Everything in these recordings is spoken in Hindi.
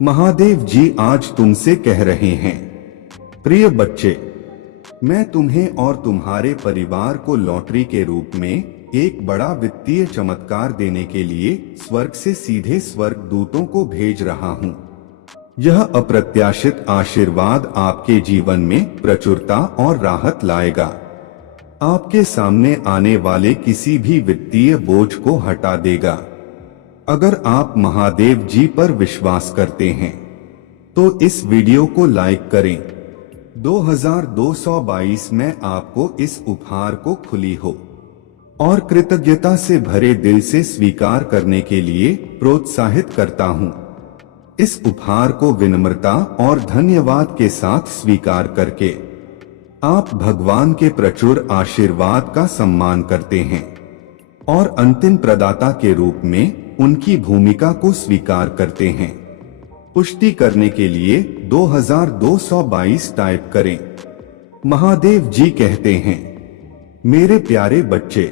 महादेव जी आज तुमसे कह रहे हैं, प्रिय बच्चे, मैं तुम्हें और तुम्हारे परिवार को लॉटरी के रूप में एक बड़ा वित्तीय चमत्कार देने के लिए स्वर्ग से सीधे स्वर्ग दूतों को भेज रहा हूँ। यह अप्रत्याशित आशीर्वाद आपके जीवन में प्रचुरता और राहत लाएगा। आपके सामने आने वाले किसी भी वित्तीय बोझ को हटा देगा। अगर आप महादेव जी पर विश्वास करते हैं तो इस वीडियो को लाइक करें। 2222 में आपको इस उपहार को खुली हो और कृतज्ञता से भरे दिल से स्वीकार करने के लिए प्रोत्साहित करता हूं। इस उपहार को विनम्रता और धन्यवाद के साथ स्वीकार करके आप भगवान के प्रचुर आशीर्वाद का सम्मान करते हैं और अंतिम प्रदाता के रूप में उनकी भूमिका को स्वीकार करते हैं। पुष्टि करने के लिए 2222 टाइप करें। महादेव जी कहते हैं, मेरे प्यारे बच्चे,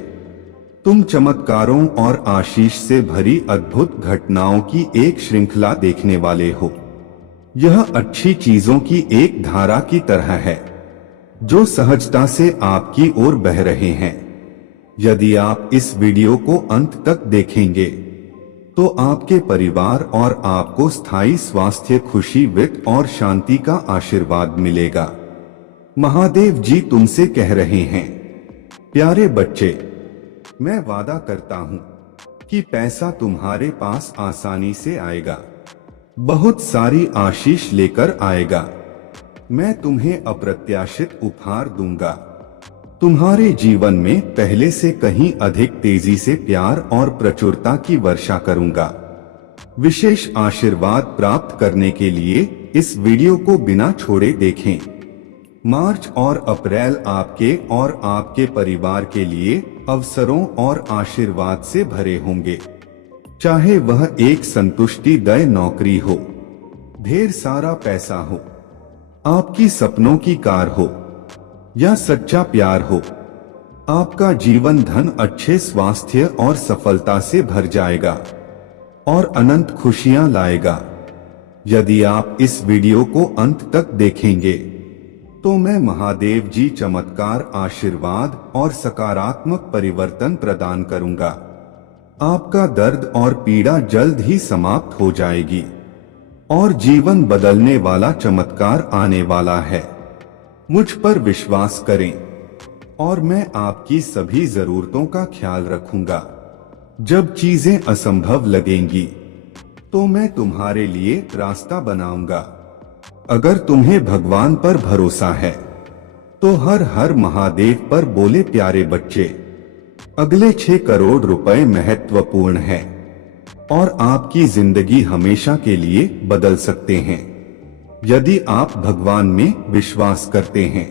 तुम चमत्कारों और आशीष से भरी अद्भुत घटनाओं की एक श्रृंखला देखने वाले हो। यह अच्छी चीजों की एक धारा की तरह है जो सहजता से आपकी ओर बह रहे हैं। यदि आप इस वीडियो को अंत तक देखेंगे तो आपके परिवार और आपको स्थायी स्वास्थ्य, खुशी, वित्त और शांति का आशीर्वाद मिलेगा। महादेव जी तुमसे कह रहे हैं, प्यारे बच्चे, मैं वादा करता हूं कि पैसा तुम्हारे पास आसानी से आएगा, बहुत सारी आशीष लेकर आएगा। मैं तुम्हें अप्रत्याशित उपहार दूंगा। तुम्हारे जीवन में पहले से कहीं अधिक तेजी से प्यार और प्रचुरता की वर्षा करूंगा। विशेष आशीर्वाद प्राप्त करने के लिए इस वीडियो को बिना छोड़े देखें। मार्च और अप्रैल आपके और आपके परिवार के लिए अवसरों और आशीर्वाद से भरे होंगे। चाहे वह एक संतुष्टिदायी नौकरी हो, ढेर सारा पैसा हो, आपकी सपनों की कार हो या सच्चा प्यार हो, आपका जीवन धन, अच्छे स्वास्थ्य और सफलता से भर जाएगा और अनंत खुशियां लाएगा। यदि आप इस वीडियो को अंत तक देखेंगे तो मैं महादेव जी चमत्कार, आशीर्वाद और सकारात्मक परिवर्तन प्रदान करूंगा। आपका दर्द और पीड़ा जल्द ही समाप्त हो जाएगी और जीवन बदलने वाला चमत्कार आने वाला है। मुझ पर विश्वास करें और मैं आपकी सभी जरूरतों का ख्याल रखूंगा। जब चीजें असंभव लगेंगी तो मैं तुम्हारे लिए रास्ता बनाऊंगा। अगर तुम्हें भगवान पर भरोसा है तो हर हर महादेव पर बोले। प्यारे बच्चे, अगले 6 करोड़ रुपए महत्वपूर्ण है और आपकी जिंदगी हमेशा के लिए बदल सकते हैं। यदि आप भगवान में विश्वास करते हैं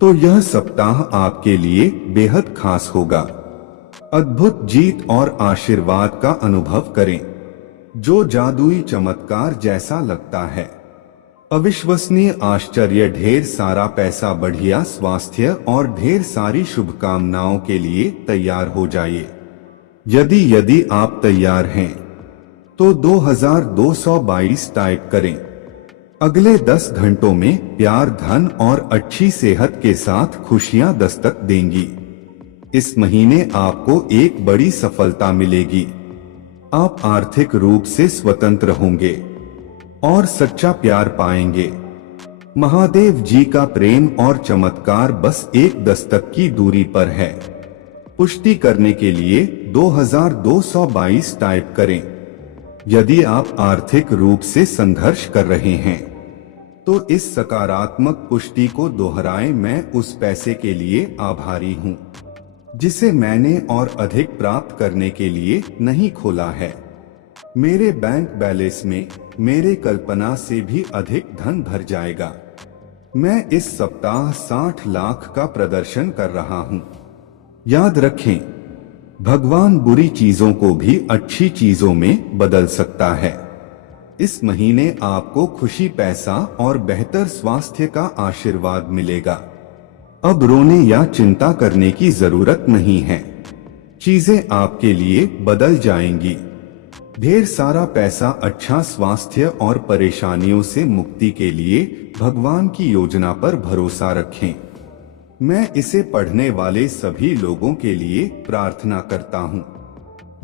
तो यह सप्ताह आपके लिए बेहद खास होगा। अद्भुत जीत और आशीर्वाद का अनुभव करें जो जादुई चमत्कार जैसा लगता है। अविश्वसनीय आश्चर्य, ढेर सारा पैसा, बढ़िया स्वास्थ्य और ढेर सारी शुभकामनाओं के लिए तैयार हो जाइए। यदि आप तैयार हैं तो 2222 टाइप करें। अगले 10 घंटों में प्यार, धन और अच्छी सेहत के साथ खुशियां दस्तक देंगी। इस महीने आपको एक बड़ी सफलता मिलेगी। आप आर्थिक रूप से स्वतंत्र होंगे और सच्चा प्यार पाएंगे। महादेव जी का प्रेम और चमत्कार बस एक दस्तक की दूरी पर है। पुष्टि करने के लिए 2222 टाइप करें। यदि आप आर्थिक रूप से संघर्ष कर रहे हैं तो इस सकारात्मक पुष्टि को दोहराएं। मैं उस पैसे के लिए आभारी हूं जिसे मैंने और अधिक प्राप्त करने के लिए नहीं खोला है। मेरे बैंक बैलेंस में मेरे कल्पना से भी अधिक धन भर जाएगा। मैं इस सप्ताह 60 लाख का प्रदर्शन कर रहा हूं। याद रखें, भगवान बुरी चीजों को भी अच्छी चीजों में बदल सकता है। इस महीने आपको खुशी, पैसा और बेहतर स्वास्थ्य का आशीर्वाद मिलेगा। अब रोने या चिंता करने की जरूरत नहीं है। चीजें आपके लिए बदल जाएंगी। ढेर सारा पैसा, अच्छा स्वास्थ्य और परेशानियों से मुक्ति के लिए भगवान की योजना पर भरोसा रखें। मैं इसे पढ़ने वाले सभी लोगों के लिए प्रार्थना करता हूँ।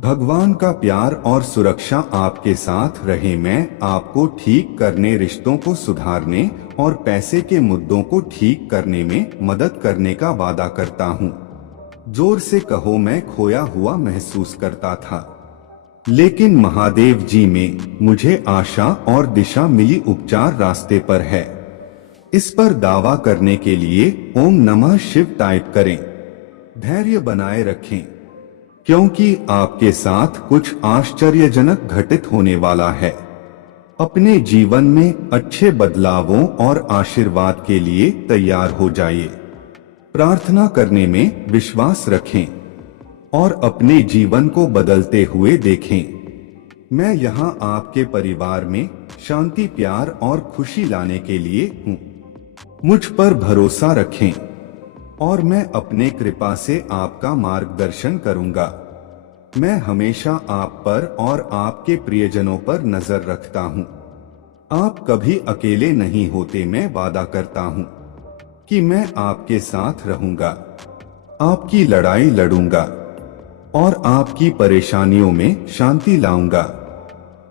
भगवान का प्यार और सुरक्षा आपके साथ रहे। मैं आपको ठीक करने, रिश्तों को सुधारने और पैसे के मुद्दों को ठीक करने में मदद करने का वादा करता हूँ। जोर से कहो, मैं खोया हुआ महसूस करता था, लेकिन महादेव जी में मुझे आशा और दिशा मिली। उपचार रास्ते पर है। इस पर दावा करने के लिए ओम नमः शिव टाइप करें। धैर्य बनाए रखें, क्योंकि आपके साथ कुछ आश्चर्यजनक घटित होने वाला है। अपने जीवन में अच्छे बदलावों और आशीर्वाद के लिए तैयार हो जाइए। प्रार्थना करने में विश्वास रखें और अपने जीवन को बदलते हुए देखें। मैं यहाँ आपके परिवार में शांति, प्यार और खुशी लाने के लिए हूँ। मुझ पर भरोसा रखें और मैं अपने कृपा से आपका मार्गदर्शन करूँगा। मैं हमेशा आप पर और आपके प्रियजनों पर नजर रखता हूँ। आप कभी अकेले नहीं होते। मैं वादा करता हूँ कि मैं आपके साथ रहूँगा, आपकी लड़ाई लड़ूंगा और आपकी परेशानियों में शांति लाऊंगा।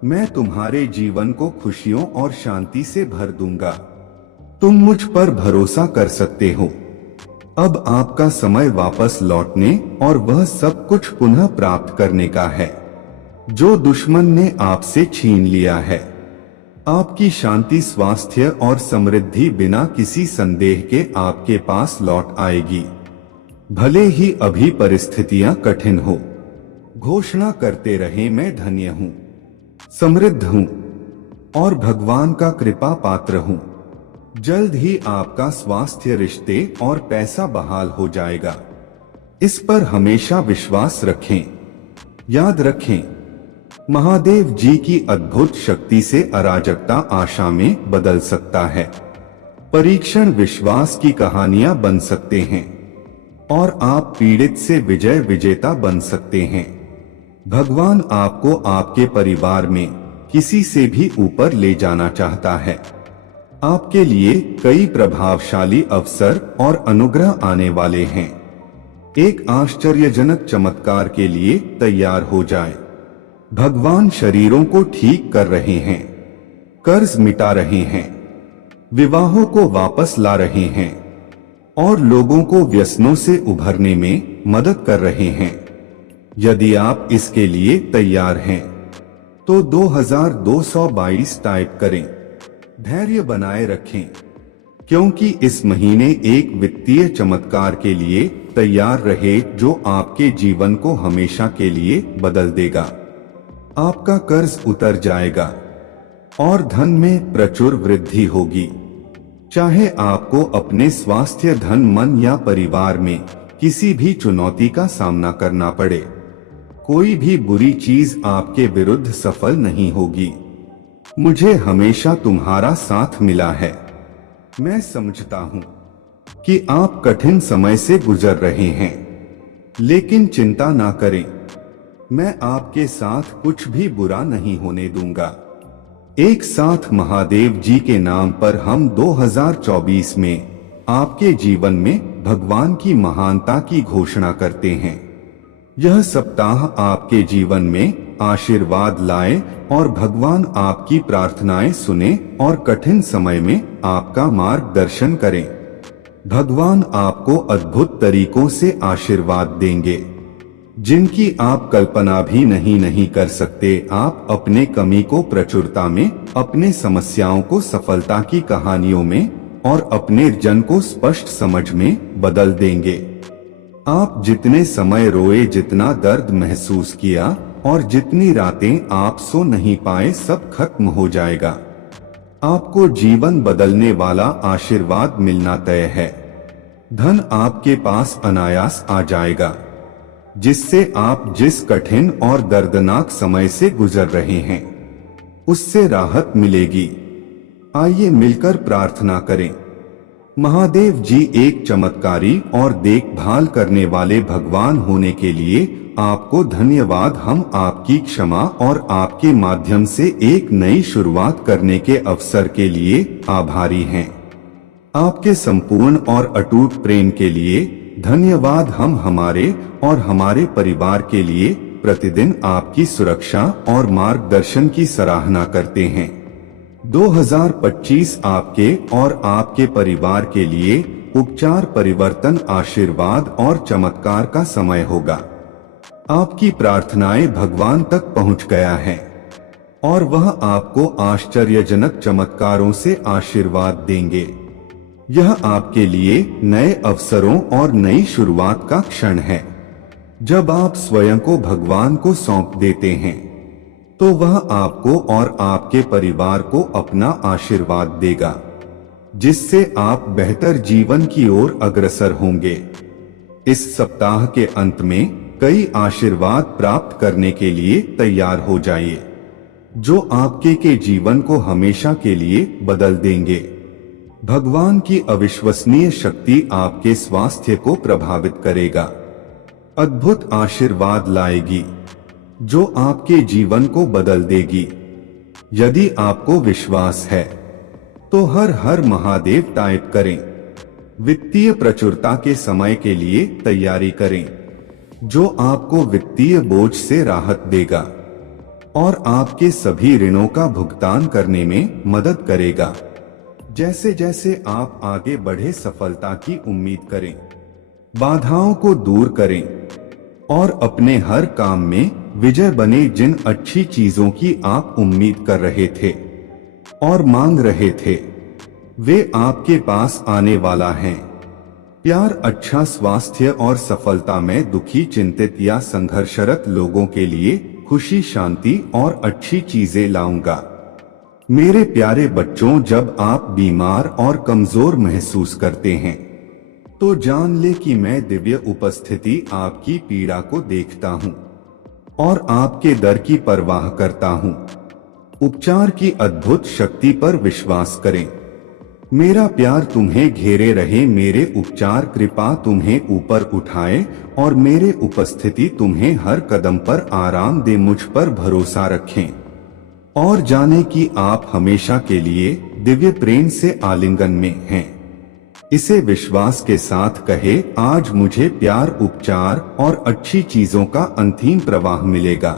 मैं तुम्हारे जीवन को खुशियों और शांति से भर दूंगा। तुम मुझ पर भरोसा कर सकते हो। अब आपका समय वापस लौटने और वह सब कुछ पुनः प्राप्त करने का है जो दुश्मन ने आपसे छीन लिया है। आपकी शांति, स्वास्थ्य और समृद्धि बिना किसी संदेह के आपके पास लौट आएगी, भले ही अभी परिस्थितियां कठिन हो। घोषणा करते रहे, मैं धन्य हूँ, समृद्ध हूँ और भगवान का कृपा पात्र हूँ। जल्द ही आपका स्वास्थ्य, रिश्ते और पैसा बहाल हो जाएगा। इस पर हमेशा विश्वास रखें। याद रखें, महादेव जी की अद्भुत शक्ति से अराजकता आशा में बदल सकता है। परीक्षण विश्वास की कहानियां बन सकते हैं और आप पीड़ित से विजय विजेता बन सकते हैं। भगवान आपको आपके परिवार में किसी से भी ऊपर ले जाना चाहता है। आपके लिए कई प्रभावशाली अवसर और अनुग्रह आने वाले हैं। एक आश्चर्यजनक चमत्कार के लिए तैयार हो जाएं। भगवान शरीरों को ठीक कर रहे हैं, कर्ज मिटा रहे हैं, विवाहों को वापस ला रहे हैं और लोगों को व्यसनों से उभरने में मदद कर रहे हैं। यदि आप इसके लिए तैयार हैं तो 2222 टाइप करें। धैर्य बनाए रखें, क्योंकि इस महीने एक वित्तीय चमत्कार के लिए तैयार रहे जो आपके जीवन को हमेशा के लिए बदल देगा। आपका कर्ज उतर जाएगा और धन में प्रचुर वृद्धि होगी। चाहे आपको अपने स्वास्थ्य, धन, मन या परिवार में किसी भी चुनौती का सामना करना पड़े, कोई भी बुरी चीज आपके विरुद्ध सफल नहीं होगी। मुझे हमेशा तुम्हारा साथ मिला है। मैं समझता हूँ कि आप कठिन समय से गुजर रहे हैं, लेकिन चिंता ना करें। मैं आपके साथ कुछ भी बुरा नहीं होने दूंगा। एक साथ महादेव जी के नाम पर हम 2024 में आपके जीवन में भगवान की महानता की घोषणा करते हैं। यह सप्ताह आपके जीवन में आशीर्वाद लाए और भगवान आपकी प्रार्थनाएं सुने और कठिन समय में आपका मार्गदर्शन करें। भगवान आपको अद्भुत तरीकों से आशीर्वाद देंगे जिनकी आप कल्पना भी नहीं कर सकते। आप अपने कमी को प्रचुरता में, अपने समस्याओं को सफलता की कहानियों में और अपने जन को स्पष्ट समझ में बदल देंगे। आप जितने समय रोए, जितना दर्द महसूस किया और जितनी रातें आप सो नहीं पाए, सब खत्म हो जाएगा। आपको जीवन बदलने वाला आशीर्वाद मिलना तय है। धन आपके पास अनायास आ जाएगा, जिससे आप जिस कठिन और दर्दनाक समय से गुजर रहे हैं उससे राहत मिलेगी। आइए मिलकर प्रार्थना करें। महादेव जी एक चमत्कारी और देखभाल करने वाले भगवान होने के लिए आपको धन्यवाद। हम आपकी क्षमा और आपके माध्यम से एक नई शुरुआत करने के अवसर के लिए आभारी हैं। आपके संपूर्ण और अटूट प्रेम के लिए धन्यवाद। हम हमारे और हमारे परिवार के लिए प्रतिदिन आपकी सुरक्षा और मार्गदर्शन की सराहना करते हैं। 2025 आपके और आपके परिवार के लिए उपचार, परिवर्तन, आशीर्वाद और चमत्कार का समय होगा। आपकी प्रार्थनाएं भगवान तक पहुंच गया है और वह आपको आश्चर्यजनक चमत्कारों से आशीर्वाद देंगे। यह आपके लिए नए अवसरों और नई शुरुआत का क्षण है। जब आप स्वयं को भगवान को सौंप देते हैं तो वह आपको और आपके परिवार को अपना आशीर्वाद देगा, जिससे आप बेहतर जीवन की ओर अग्रसर होंगे। इस सप्ताह के अंत में कई आशीर्वाद प्राप्त करने के लिए तैयार हो जाइए, जो आपके के जीवन को हमेशा के लिए बदल देंगे। भगवान की अविश्वसनीय शक्ति आपके स्वास्थ्य को प्रभावित करेगा, अद्भुत आशीर्वाद लाएगी, जो आपके जीवन को बदल देगी। यदि आपको विश्वास है तो हर हर महादेव टाइप करें। वित्तीय प्रचुरता के समय के लिए तैयारी करें, जो आपको वित्तीय बोझ से राहत देगा और आपके सभी ऋणों का भुगतान करने में मदद करेगा। जैसे जैसे आप आगे बढ़े, सफलता की उम्मीद करें, बाधाओं को दूर करें और अपने हर काम में विजय बने। जिन अच्छी चीजों की आप उम्मीद कर रहे थे और मांग रहे थे, वे आपके पास आने वाला है। प्यार, अच्छा स्वास्थ्य और सफलता में दुखी, चिंतित या संघर्षरत लोगों के लिए खुशी, शांति और अच्छी चीजें लाऊंगा। मेरे प्यारे बच्चों, जब आप बीमार और कमजोर महसूस करते हैं तो जान ले कि मैं दिव्य उपस्थिति आपकी पीड़ा को देखता हूँ और आपके दर्द की परवाह करता हूँ। उपचार की अद्भुत शक्ति पर विश्वास करें। मेरा प्यार तुम्हें घेरे रहे, मेरे उपचार कृपा तुम्हें ऊपर उठाए और मेरे उपस्थिति तुम्हें हर कदम पर आराम दे। मुझ पर भरोसा रखें और जाने कि आप हमेशा के लिए दिव्य प्रेम से आलिंगन में हैं। इसे विश्वास के साथ कहे, आज मुझे प्यार, उपचार और अच्छी चीजों का अंतिम प्रवाह मिलेगा,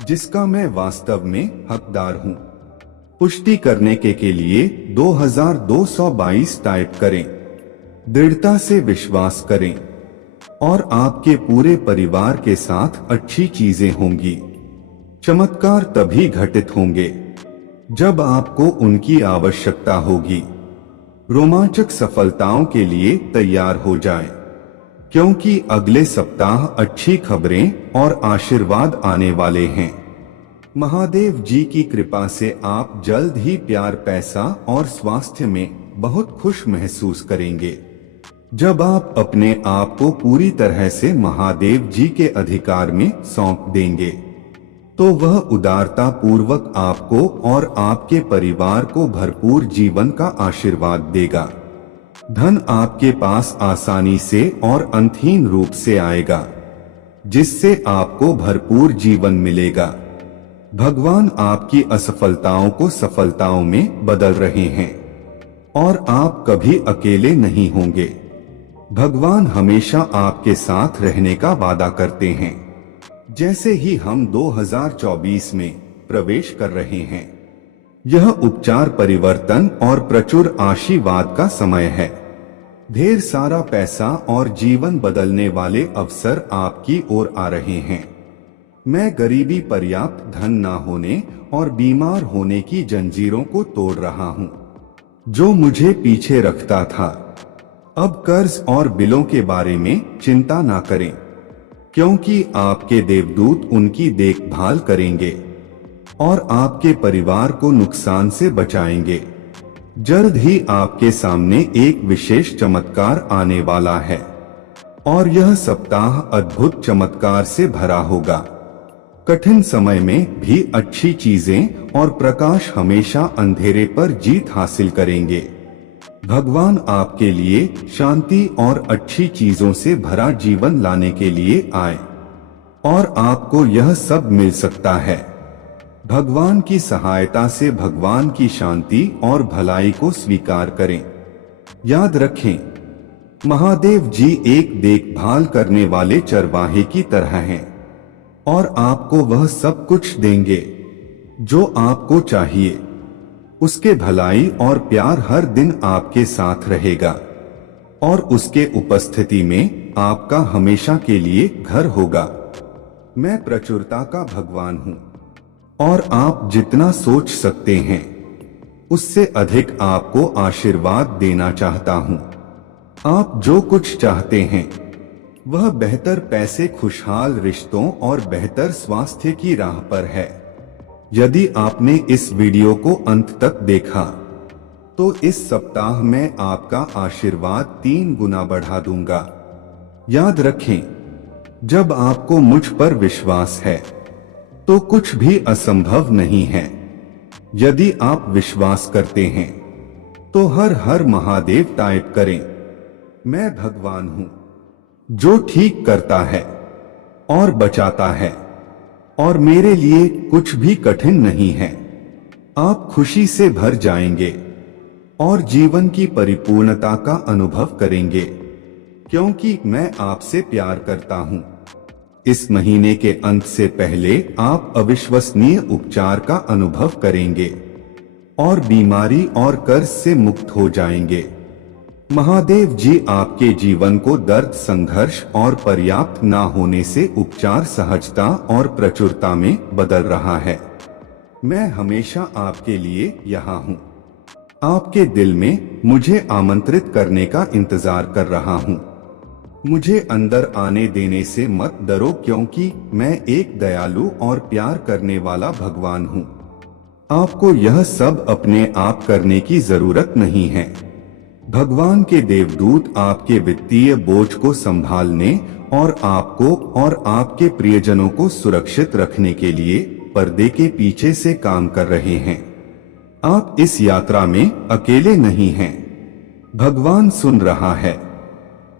जिसका मैं वास्तव में हकदार हूँ। पुष्टि करने के लिए 2222 टाइप करें। दृढ़ता से विश्वास करें और आपके पूरे परिवार के साथ अच्छी चीजें होंगी। चमत्कार तभी घटित होंगे जब आपको उनकी आवश्यकता होगी। रोमांचक सफलताओं के लिए तैयार हो जाएं, क्योंकि अगले सप्ताह अच्छी खबरें और आशीर्वाद आने वाले हैं। महादेव जी की कृपा से आप जल्द ही प्यार, पैसा और स्वास्थ्य में बहुत खुश महसूस करेंगे। जब आप अपने आप को पूरी तरह से महादेव जी के अधिकार में सौंप देंगे तो वह उदारता पूर्वक आपको और आपके परिवार को भरपूर जीवन का आशीर्वाद देगा। धन आपके पास आसानी से और अंतहीन रूप से आएगा, जिससे आपको भरपूर जीवन मिलेगा। भगवान आपकी असफलताओं को सफलताओं में बदल रहे हैं और आप कभी अकेले नहीं होंगे। भगवान हमेशा आपके साथ रहने का वादा करते हैं। जैसे ही हम 2024 में प्रवेश कर रहे हैं, यह उपचार, परिवर्तन और प्रचुर आशीर्वाद का समय है। ढेर सारा पैसा और जीवन बदलने वाले अवसर आपकी ओर आ रहे हैं। मैं गरीबी, पर्याप्त धन न होने और बीमार होने की जंजीरों को तोड़ रहा हूँ, जो मुझे पीछे रखता था। अब कर्ज और बिलों के बारे में चिंता ना करें, क्योंकि आपके देवदूत उनकी देखभाल करेंगे और आपके परिवार को नुकसान से बचाएंगे। जल्द ही आपके सामने एक विशेष चमत्कार आने वाला है और यह सप्ताह अद्भुत चमत्कार से भरा होगा। कठिन समय में भी अच्छी चीजें और प्रकाश हमेशा अंधेरे पर जीत हासिल करेंगे। भगवान आपके लिए शांति और अच्छी चीजों से भरा जीवन लाने के लिए आए। और आपको यह सब मिल सकता है। भगवान की सहायता से भगवान की शांति और भलाई को स्वीकार करें। याद रखें, महादेव जी एक देखभाल करने वाले चरवाहे की तरह हैं और आपको वह सब कुछ देंगे जो आपको चाहिए। उसके भलाई और प्यार हर दिन आपके साथ रहेगा और उसके उपस्थिति में आपका हमेशा के लिए घर होगा। मैं प्रचुरता का भगवान हूँ और आप जितना सोच सकते हैं उससे अधिक आपको आशीर्वाद देना चाहता हूँ। आप जो कुछ चाहते हैं वह बेहतर पैसे, खुशहाल रिश्तों और बेहतर स्वास्थ्य की राह पर है। यदि आपने इस वीडियो को अंत तक देखा तो इस सप्ताह में आपका आशीर्वाद 3 गुना बढ़ा दूंगा। याद रखें, जब आपको मुझ पर विश्वास है तो कुछ भी असंभव नहीं है। यदि आप विश्वास करते हैं तो हर हर महादेव टाइप करें। मैं भगवान हूँ जो ठीक करता है और बचाता है और मेरे लिए कुछ भी कठिन नहीं है। आप खुशी से भर जाएंगे और जीवन की परिपूर्णता का अनुभव करेंगे क्योंकि मैं आपसे प्यार करता हूँ। इस महीने के अंत से पहले आप अविश्वसनीय उपचार का अनुभव करेंगे और बीमारी और कर्ज से मुक्त हो जाएंगे। महादेव जी आपके जीवन को दर्द, संघर्ष और पर्याप्त ना होने से उपचार, सहजता और प्रचुरता में बदल रहा है। मैं हमेशा आपके लिए यहाँ हूँ। आपके दिल में मुझे आमंत्रित करने का इंतजार कर रहा हूँ। मुझे अंदर आने देने से मत डरो क्योंकि मैं एक दयालु और प्यार करने वाला भगवान हूँ। आपको यह सब अपने आप करने की जरूरत नहीं है। भगवान के देवदूत आपके वित्तीय बोझ को संभालने और आपको और आपके प्रियजनों को सुरक्षित रखने के लिए पर्दे के पीछे से काम कर रहे हैं। आप इस यात्रा में अकेले नहीं हैं। भगवान सुन रहा है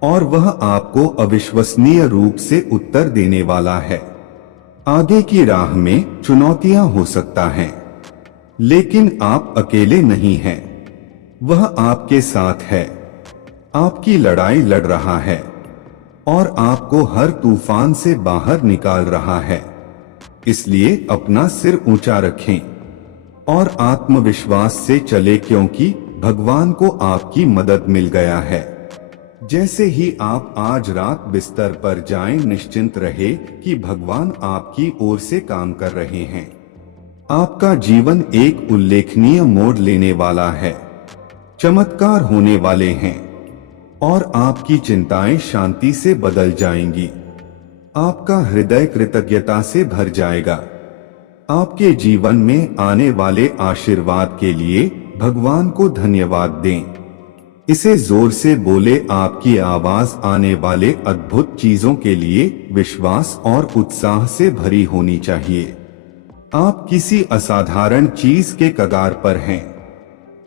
और वह आपको अविश्वसनीय रूप से उत्तर देने वाला है। आगे की राह में चुनौतियां हो सकता है, लेकिन आप अकेले नहीं हैं। वह आपके साथ है, आपकी लड़ाई लड़ रहा है और आपको हर तूफान से बाहर निकाल रहा है। इसलिए अपना सिर ऊंचा रखें और आत्मविश्वास से चले क्योंकि भगवान को आपकी मदद मिल गया है। जैसे ही आप आज रात बिस्तर पर जाएं, निश्चिंत रहे कि भगवान आपकी ओर से काम कर रहे हैं। आपका जीवन एक उल्लेखनीय मोड़ लेने वाला है। चमत्कार होने वाले हैं और आपकी चिंताएं शांति से बदल जाएंगी। आपका हृदय कृतज्ञता से भर जाएगा। आपके जीवन में आने वाले आशीर्वाद के लिए भगवान को धन्यवाद दें। इसे जोर से बोले। आपकी आवाज आने वाले अद्भुत चीजों के लिए विश्वास और उत्साह से भरी होनी चाहिए। आप किसी असाधारण चीज के कगार पर हैं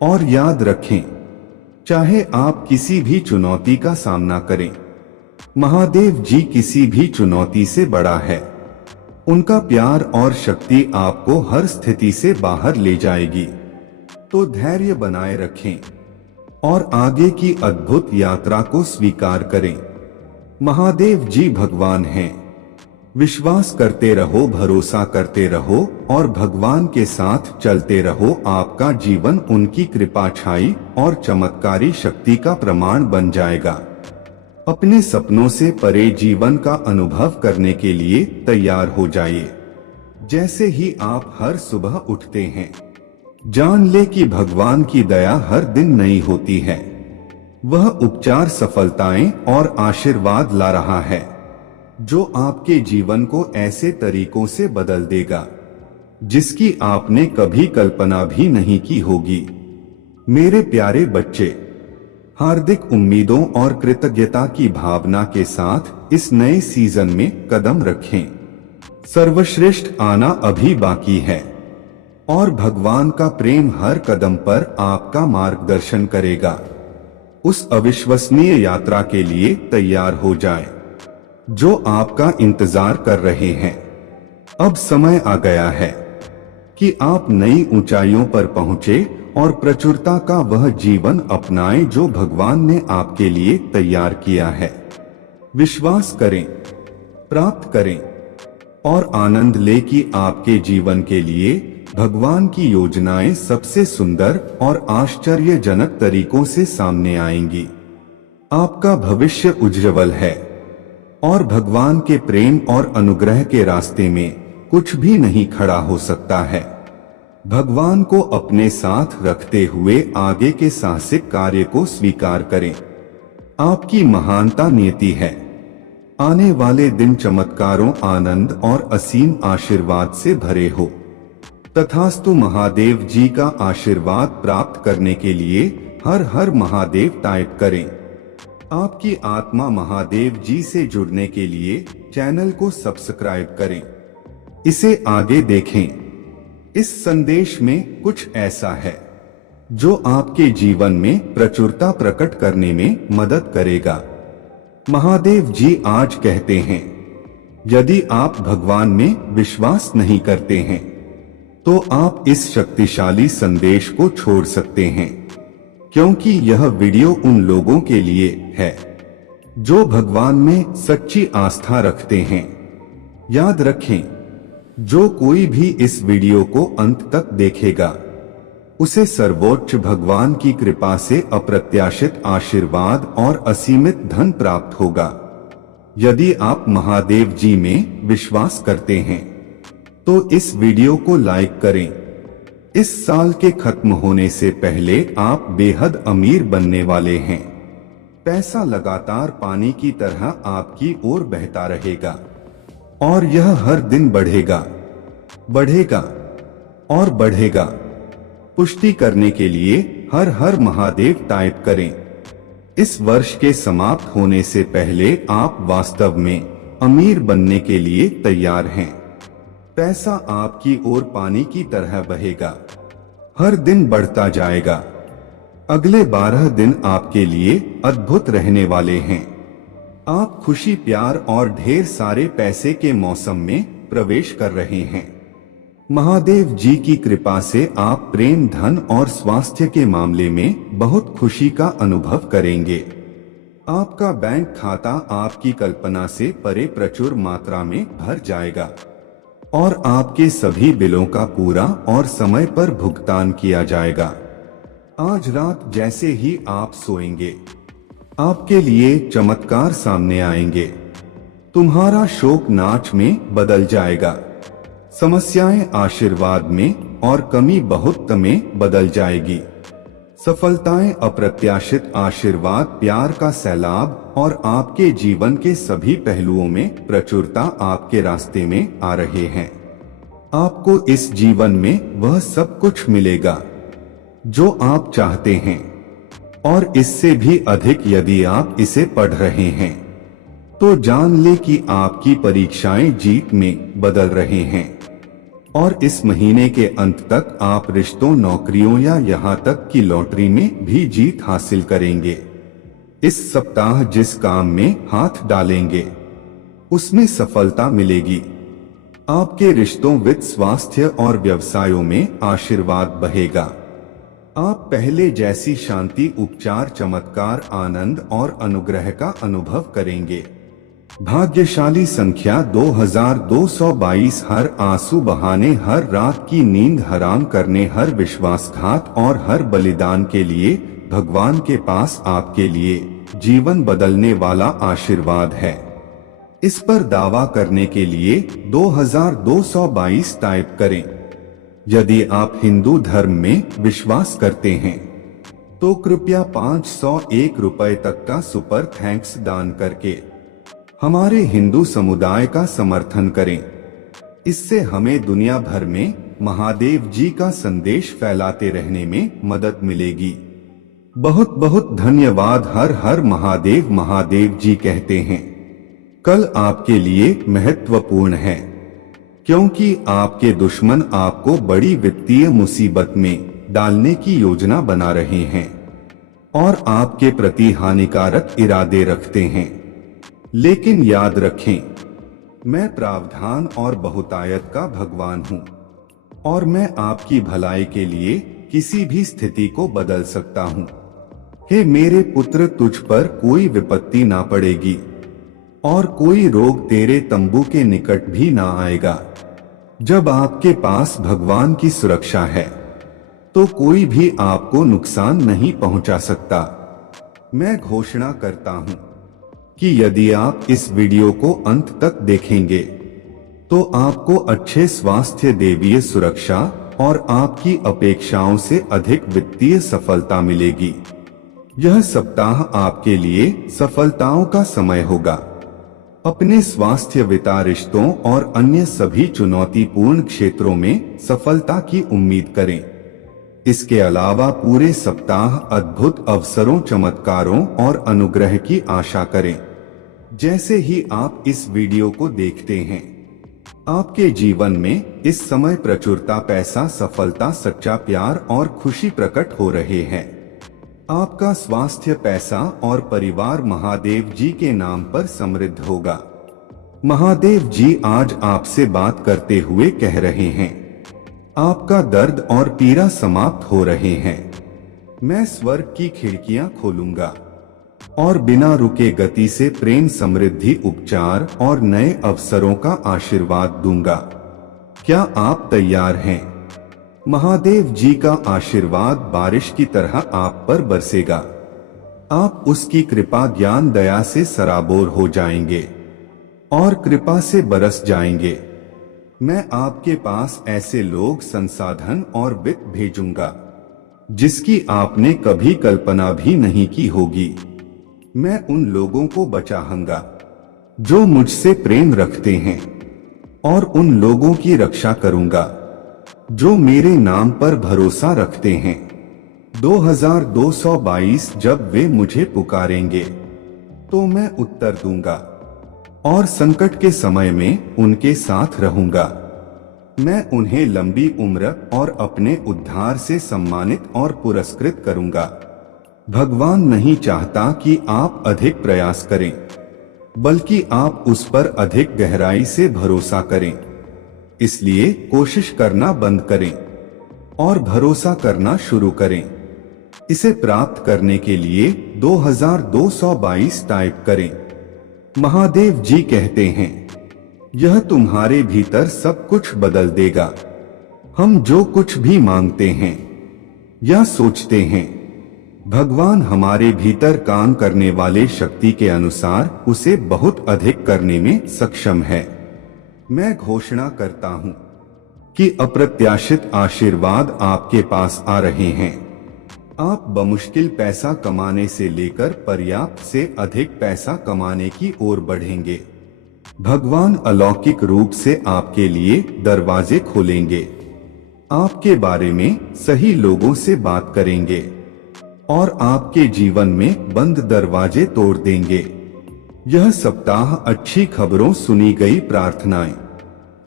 और याद रखें, चाहे आप किसी भी चुनौती का सामना करें, महादेव जी किसी भी चुनौती से बड़ा है। उनका प्यार और शक्ति आपको हर स्थिति से बाहर ले जाएगी। तो धैर्य बनाए रखें और आगे की अद्भुत यात्रा को स्वीकार करें। महादेव जी भगवान हैं। विश्वास करते रहो, भरोसा करते रहो और भगवान के साथ चलते रहो। आपका जीवन उनकी कृपा, छाई और चमत्कारी शक्ति का प्रमाण बन जाएगा। अपने सपनों से परे जीवन का अनुभव करने के लिए तैयार हो जाइए। जैसे ही आप हर सुबह उठते हैं, जान ले कि भगवान की दया हर दिन नई होती है। वह उपचार, सफलताएं और आशीर्वाद ला रहा है जो आपके जीवन को ऐसे तरीकों से बदल देगा जिसकी आपने कभी कल्पना भी नहीं की होगी। मेरे प्यारे बच्चे, हार्दिक उम्मीदों और कृतज्ञता की भावना के साथ इस नए सीजन में कदम रखें। सर्वश्रेष्ठ आना अभी बाकी है और भगवान का प्रेम हर कदम पर आपका मार्गदर्शन करेगा। उस अविश्वसनीय यात्रा के लिए तैयार हो जाएं। जो आपका इंतजार कर रहे हैं। अब समय आ गया है कि आप नई ऊंचाइयों पर पहुंचे और प्रचुरता का वह जीवन अपनाएं जो भगवान ने आपके लिए तैयार किया है। विश्वास करें, प्राप्त करें और आनंद ले कि आपके जीवन के लिए भगवान की योजनाएं सबसे सुंदर और आश्चर्यजनक तरीकों से सामने आएंगी। आपका भविष्य उज्ज्वल है और भगवान के प्रेम और अनुग्रह के रास्ते में कुछ भी नहीं खड़ा हो सकता है। भगवान को अपने साथ रखते हुए आगे के साहसिक कार्य को स्वीकार करें। आपकी महानता नियति है। आने वाले दिन चमत्कारों, आनंद और असीम आशीर्वाद से भरे हो। तथास्तु। महादेव जी का आशीर्वाद प्राप्त करने के लिए हर हर महादेव टाइप करें। आपकी आत्मा महादेव जी से जुड़ने के लिए चैनल को सब्सक्राइब करें। इसे आगे देखें। इस संदेश में कुछ ऐसा है जो आपके जीवन में प्रचुरता प्रकट करने में मदद करेगा। महादेव जी आज कहते हैं, यदि आप भगवान में विश्वास नहीं करते हैं तो आप इस शक्तिशाली संदेश को छोड़ सकते हैं, क्योंकि यह वीडियो उन लोगों के लिए है जो भगवान में सच्ची आस्था रखते हैं। याद रखें, जो कोई भी इस वीडियो को अंत तक देखेगा उसे सर्वोच्च भगवान की कृपा से अप्रत्याशित आशीर्वाद और असीमित धन प्राप्त होगा। यदि आप महादेव जी में विश्वास करते हैं तो इस वीडियो को लाइक करें। इस साल के खत्म होने से पहले आप बेहद अमीर बनने वाले हैं। पैसा लगातार पानी की तरह आपकी ओर बहता रहेगा और यह हर दिन बढ़ेगा, बढ़ेगा और बढ़ेगा। पुष्टि करने के लिए हर हर महादेव टाइप करें। इस वर्ष के समाप्त होने से पहले आप वास्तव में अमीर बनने के लिए तैयार हैं। पैसा आपकी ओर पानी की तरह बहेगा, हर दिन बढ़ता जाएगा। अगले 12 दिन आपके लिए अद्भुत रहने वाले हैं। आप खुशी, प्यार और ढेर सारे पैसे के मौसम में प्रवेश कर रहे हैं। महादेव जी की कृपा से आप प्रेम, धन और स्वास्थ्य के मामले में बहुत खुशी का अनुभव करेंगे। आपका बैंक खाता आपकी कल्पना से परे प्रचुर मात्रा में भर जाएगा और आपके सभी बिलों का पूरा और समय पर भुगतान किया जाएगा। आज रात जैसे ही आप सोएंगे, आपके लिए चमत्कार सामने आएंगे। तुम्हारा शोक नाच में बदल जाएगा, समस्याएं आशीर्वाद में और कमी बहुत में बदल जाएगी। सफलताएं अप्रत्याशित आशीर्वाद, प्यार का सैलाब और आपके जीवन के सभी पहलुओं में प्रचुरता आपके रास्ते में आ रहे हैं। आपको इस जीवन में वह सब कुछ मिलेगा जो आप चाहते हैं और इससे भी अधिक। यदि आप इसे पढ़ रहे हैं तो जान ले कि आपकी परीक्षाएं जीत में बदल रहे हैं और इस महीने के अंत तक आप रिश्तों, नौकरियों या यहाँ तक कि लॉटरी में भी जीत हासिल करेंगे। इस सप्ताह जिस काम में हाथ डालेंगे उसमें सफलता मिलेगी। आपके रिश्तों, वित्त, स्वास्थ्य और व्यवसायों में आशीर्वाद बहेगा। आप पहले जैसी शांति, उपचार, चमत्कार, आनंद और अनुग्रह का अनुभव करेंगे। भाग्यशाली संख्या 2222। हर आंसू बहाने, हर रात की नींद हराम करने, हर विश्वासघात और हर बलिदान के लिए भगवान के पास आपके लिए जीवन बदलने वाला आशीर्वाद है। इस पर दावा करने के लिए 2222 टाइप करें। यदि आप हिंदू धर्म में विश्वास करते हैं तो कृपया 501 रुपए तक का सुपर थैंक्स दान करके हमारे हिंदू समुदाय का समर्थन करें। इससे हमें दुनिया भर में महादेव जी का संदेश फैलाते रहने में मदद मिलेगी। बहुत बहुत धन्यवाद। हर हर महादेव। महादेव जी कहते हैं, कल आपके लिए महत्वपूर्ण है क्योंकि आपके दुश्मन आपको बड़ी वित्तीय मुसीबत में डालने की योजना बना रहे हैं और आपके प्रति हानिकारक इरादे रखते हैं। लेकिन याद रखें, मैं प्रावधान और बहुतायत का भगवान हूँ और मैं आपकी भलाई के लिए किसी भी स्थिति को बदल सकता हूँ। हे मेरे पुत्र, तुझ पर कोई विपत्ति ना पड़ेगी और कोई रोग तेरे तंबू के निकट भी ना आएगा। जब आपके पास भगवान की सुरक्षा है तो कोई भी आपको नुकसान नहीं पहुंचा सकता। मैं घोषणा करता हूं कि यदि आप इस वीडियो को अंत तक देखेंगे तो आपको अच्छे स्वास्थ्य, दैवीय सुरक्षा और आपकी अपेक्षाओं से अधिक वित्तीय सफलता मिलेगी। यह सप्ताह आपके लिए सफलताओं का समय होगा। अपने स्वास्थ्य, वित्त, रिश्तों और अन्य सभी चुनौतीपूर्ण क्षेत्रों में सफलता की उम्मीद करें। इसके अलावा पूरे सप्ताह अद्भुत अवसरों, चमत्कारों और अनुग्रह की आशा करें। जैसे ही आप इस वीडियो को देखते हैं, आपके जीवन में इस समय प्रचुरता, पैसा, सफलता, सच्चा प्यार और खुशी प्रकट हो रहे हैं। आपका स्वास्थ्य, पैसा और परिवार महादेव जी के नाम पर समृद्ध होगा। महादेव जी आज आपसे बात करते हुए कह रहे हैं, आपका दर्द और पीड़ा समाप्त हो रहे हैं। मैं स्वर्ग की खिड़कियां खोलूंगा और बिना रुके गति से प्रेम, समृद्धि, उपचार और नए अवसरों का आशीर्वाद दूंगा। क्या आप तैयार हैं? महादेव जी का आशीर्वाद बारिश की तरह आप पर बरसेगा। आप उसकी कृपा, ज्ञान, दया से सराबोर हो जाएंगे और कृपा से बरस जाएंगे। मैं आपके पास ऐसे लोग, संसाधन और वित्त भेजूंगा जिसकी आपने कभी कल्पना भी नहीं की होगी। मैं उन लोगों को बचाऊंगा जो मुझसे प्रेम रखते हैं और उन लोगों की रक्षा करूंगा जो मेरे नाम पर भरोसा रखते हैं। 2222 जब वे मुझे पुकारेंगे तो मैं उत्तर दूंगा और संकट के समय में उनके साथ रहूंगा। मैं उन्हें लंबी उम्र और अपने उद्धार से सम्मानित और पुरस्कृत करूंगा। भगवान नहीं चाहता कि आप अधिक प्रयास करें, बल्कि आप उस पर अधिक गहराई से भरोसा करें। इसलिए कोशिश करना बंद करें और भरोसा करना शुरू करें। इसे प्राप्त करने के लिए 2222 टाइप करें। महादेव जी कहते हैं, यह तुम्हारे भीतर सब कुछ बदल देगा। हम जो कुछ भी मांगते हैं या सोचते हैं, भगवान हमारे भीतर काम करने वाले शक्ति के अनुसार उसे बहुत अधिक करने में सक्षम है। मैं घोषणा करता हूं कि अप्रत्याशित आशीर्वाद आपके पास आ रहे हैं। आप बमुश्किल पैसा कमाने से लेकर पर्याप्त से अधिक पैसा कमाने की ओर बढ़ेंगे। भगवान अलौकिक रूप से आपके लिए दरवाजे खोलेंगे, आपके बारे में सही लोगों से बात करेंगे और आपके जीवन में बंद दरवाजे तोड़ देंगे। यह सप्ताह अच्छी खबरों, सुनी गई प्रार्थनाएं,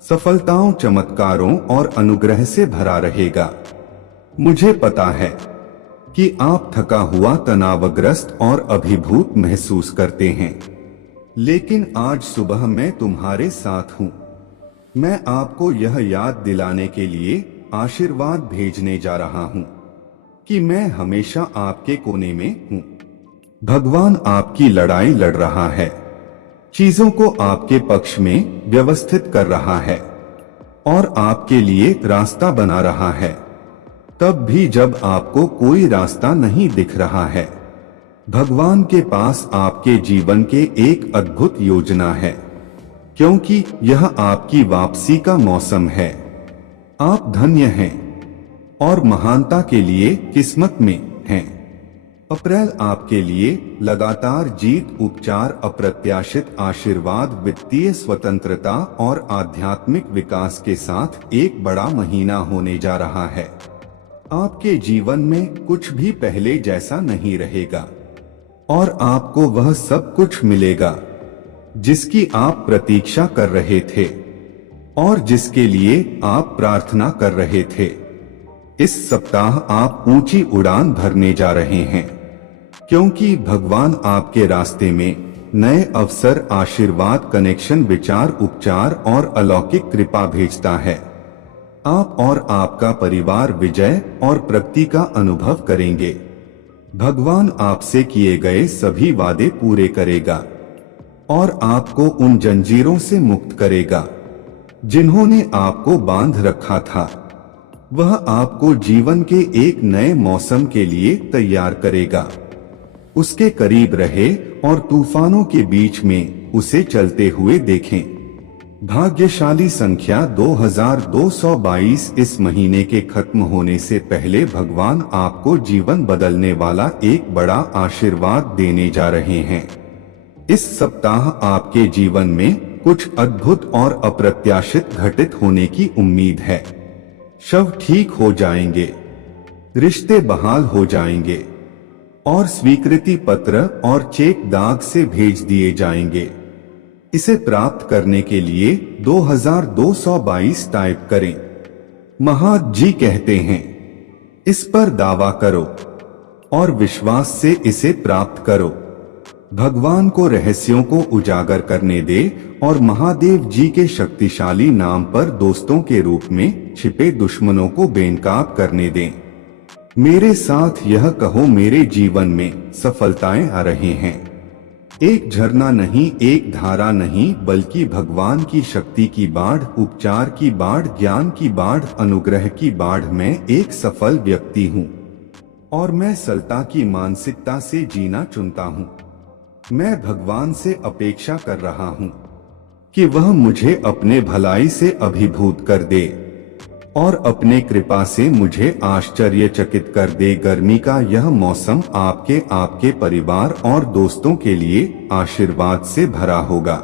सफलताओं, चमत्कारों और अनुग्रह से भरा रहेगा। मुझे पता है कि आप थका हुआ, तनावग्रस्त और अभिभूत महसूस करते हैं, लेकिन आज सुबह मैं तुम्हारे साथ हूँ। मैं आपको यह याद दिलाने के लिए आशीर्वाद भेजने जा रहा हूँ कि मैं हमेशा आपके कोने में हूँ। भगवान आपकी लड़ाई लड़ रहा है, चीजों को आपके पक्ष में व्यवस्थित कर रहा है और आपके लिए रास्ता बना रहा है, तब भी जब आपको कोई रास्ता नहीं दिख रहा है। भगवान के पास आपके जीवन के एक अद्भुत योजना है, क्योंकि यह आपकी वापसी का मौसम है। आप धन्य हैं और महानता के लिए किस्मत में हैं। अप्रैल आपके लिए लगातार जीत, उपचार, अप्रत्याशित आशीर्वाद, वित्तीय स्वतंत्रता और आध्यात्मिक विकास के साथ एक बड़ा महीना होने जा रहा है। आपके जीवन में कुछ भी पहले जैसा नहीं रहेगा और आपको वह सब कुछ मिलेगा जिसकी आप प्रतीक्षा कर रहे थे और जिसके लिए आप प्रार्थना कर रहे थे। इस सप्ताह आप ऊंची उड़ान भरने जा रहे हैं, क्योंकि भगवान आपके रास्ते में नए अवसर, आशीर्वाद, कनेक्शन, विचार, उपचार और अलौकिक कृपा भेजता है। आप और आपका परिवार विजय और प्रगति का अनुभव करेंगे। भगवान आपसे किए गए सभी वादे पूरे करेगा और आपको उन जंजीरों से मुक्त करेगा जिन्होंने आपको बांध रखा था। वह आपको जीवन के एक नए मौसम के लिए तैयार करेगा। उसके करीब रहे और तूफानों के बीच में उसे चलते हुए देखें। भाग्यशाली संख्या 2222। इस महीने के खत्म होने से पहले भगवान आपको जीवन बदलने वाला एक बड़ा आशीर्वाद देने जा रहे हैं। इस सप्ताह आपके जीवन में कुछ अद्भुत और अप्रत्याशित घटित होने की उम्मीद है। शव ठीक हो जाएंगे, रिश्ते बहाल हो जाएंगे और स्वीकृति पत्र और चेक डाक से भेज दिए जाएंगे। इसे प्राप्त करने के लिए 2222 टाइप करें। महादेव जी कहते हैं, इस पर दावा करो और विश्वास से इसे प्राप्त करो। भगवान को रहस्यों को उजागर करने दे और महादेव जी के शक्तिशाली नाम पर दोस्तों के रूप में छिपे दुश्मनों को बेनकाब करने दें। मेरे साथ यह कहो, मेरे जीवन में सफलताएं आ रही हैं। एक झरना नहीं, एक धारा नहीं, बल्कि भगवान की शक्ति की बाढ़, उपचार की बाढ़, ज्ञान की बाढ़, अनुग्रह की बाढ़। मैं एक सफल व्यक्ति हूँ और मैं सरलता की मानसिकता से जीना चुनता हूँ। मैं भगवान से अपेक्षा कर रहा हूँ कि वह मुझे अपने भलाई से अभिभूत कर दे और अपने कृपा से मुझे आश्चर्यचकित कर दे। गर्मी का यह मौसम आपके परिवार और दोस्तों के लिए आशीर्वाद से भरा होगा।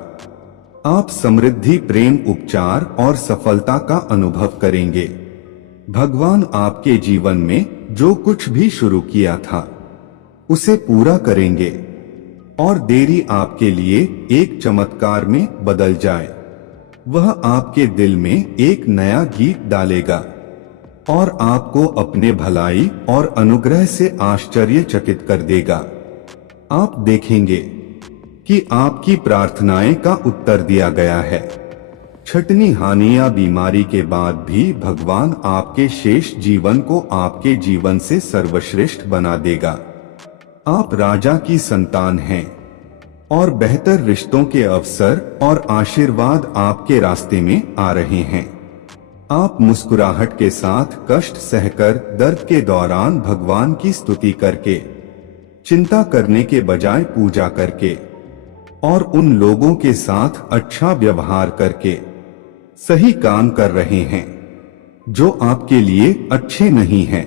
आप समृद्धि, प्रेम, उपचार और सफलता का अनुभव करेंगे। भगवान आपके जीवन में जो कुछ भी शुरू किया था उसे पूरा करेंगे और देरी आपके लिए एक चमत्कार में बदल जाए। वह आपके दिल में एक नया गीत डालेगा और आपको अपने भलाई और अनुग्रह से आश्चर्यचकित कर देगा। आप देखेंगे कि आपकी प्रार्थनाएं का उत्तर दिया गया है। छटनी हानि या बीमारी के बाद भी भगवान आपके शेष जीवन को आपके जीवन से सर्वश्रेष्ठ बना देगा। आप राजा की संतान हैं और बेहतर रिश्तों के अवसर और आशीर्वाद आपके रास्ते में आ रहे हैं। आप मुस्कुराहट के साथ कष्ट सहकर, दर्द के दौरान भगवान की स्तुति करके, चिंता करने के बजाय पूजा करके और उन लोगों के साथ अच्छा व्यवहार करके सही काम कर रहे हैं जो आपके लिए अच्छे नहीं हैं।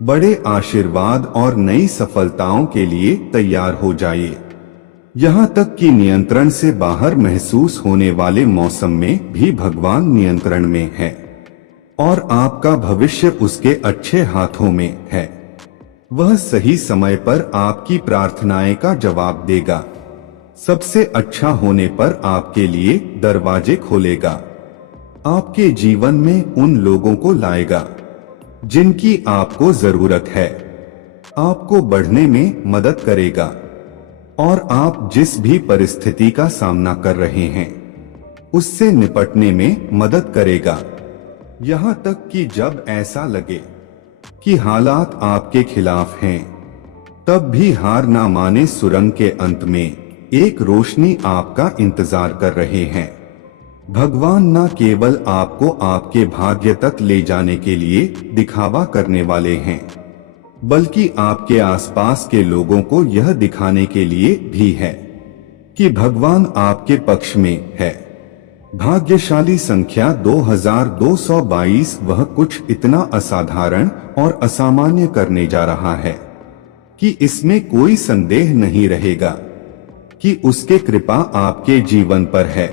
बड़े आशीर्वाद और नई सफलताओं के लिए तैयार हो जाइए। यहाँ तक कि नियंत्रण से बाहर महसूस होने वाले मौसम में भी भगवान नियंत्रण में है और आपका भविष्य उसके अच्छे हाथों में है। वह सही समय पर आपकी प्रार्थनाएं का जवाब देगा। सबसे अच्छा होने पर आपके लिए दरवाजे खोलेगा। आपके जीवन में उन लोगों को लाएगा जिनकी आपको जरूरत है। आपको बढ़ने में मदद करेगा और आप जिस भी परिस्थिति का सामना कर रहे हैं उससे निपटने में मदद करेगा। यहाँ तक कि जब ऐसा लगे कि हालात आपके खिलाफ हैं, तब भी हार ना माने। सुरंग के अंत में एक रोशनी आपका इंतजार कर रहे हैं। भगवान न केवल आपको आपके भाग्य तक ले जाने के लिए दिखावा करने वाले हैं, बल्कि आपके आसपास के लोगों को यह दिखाने के लिए भी है कि भगवान आपके पक्ष में है। भाग्यशाली संख्या 2222। वह कुछ इतना असाधारण और असामान्य करने जा रहा है कि इसमें कोई संदेह नहीं रहेगा कि उसके कृपा आपके जीवन पर है।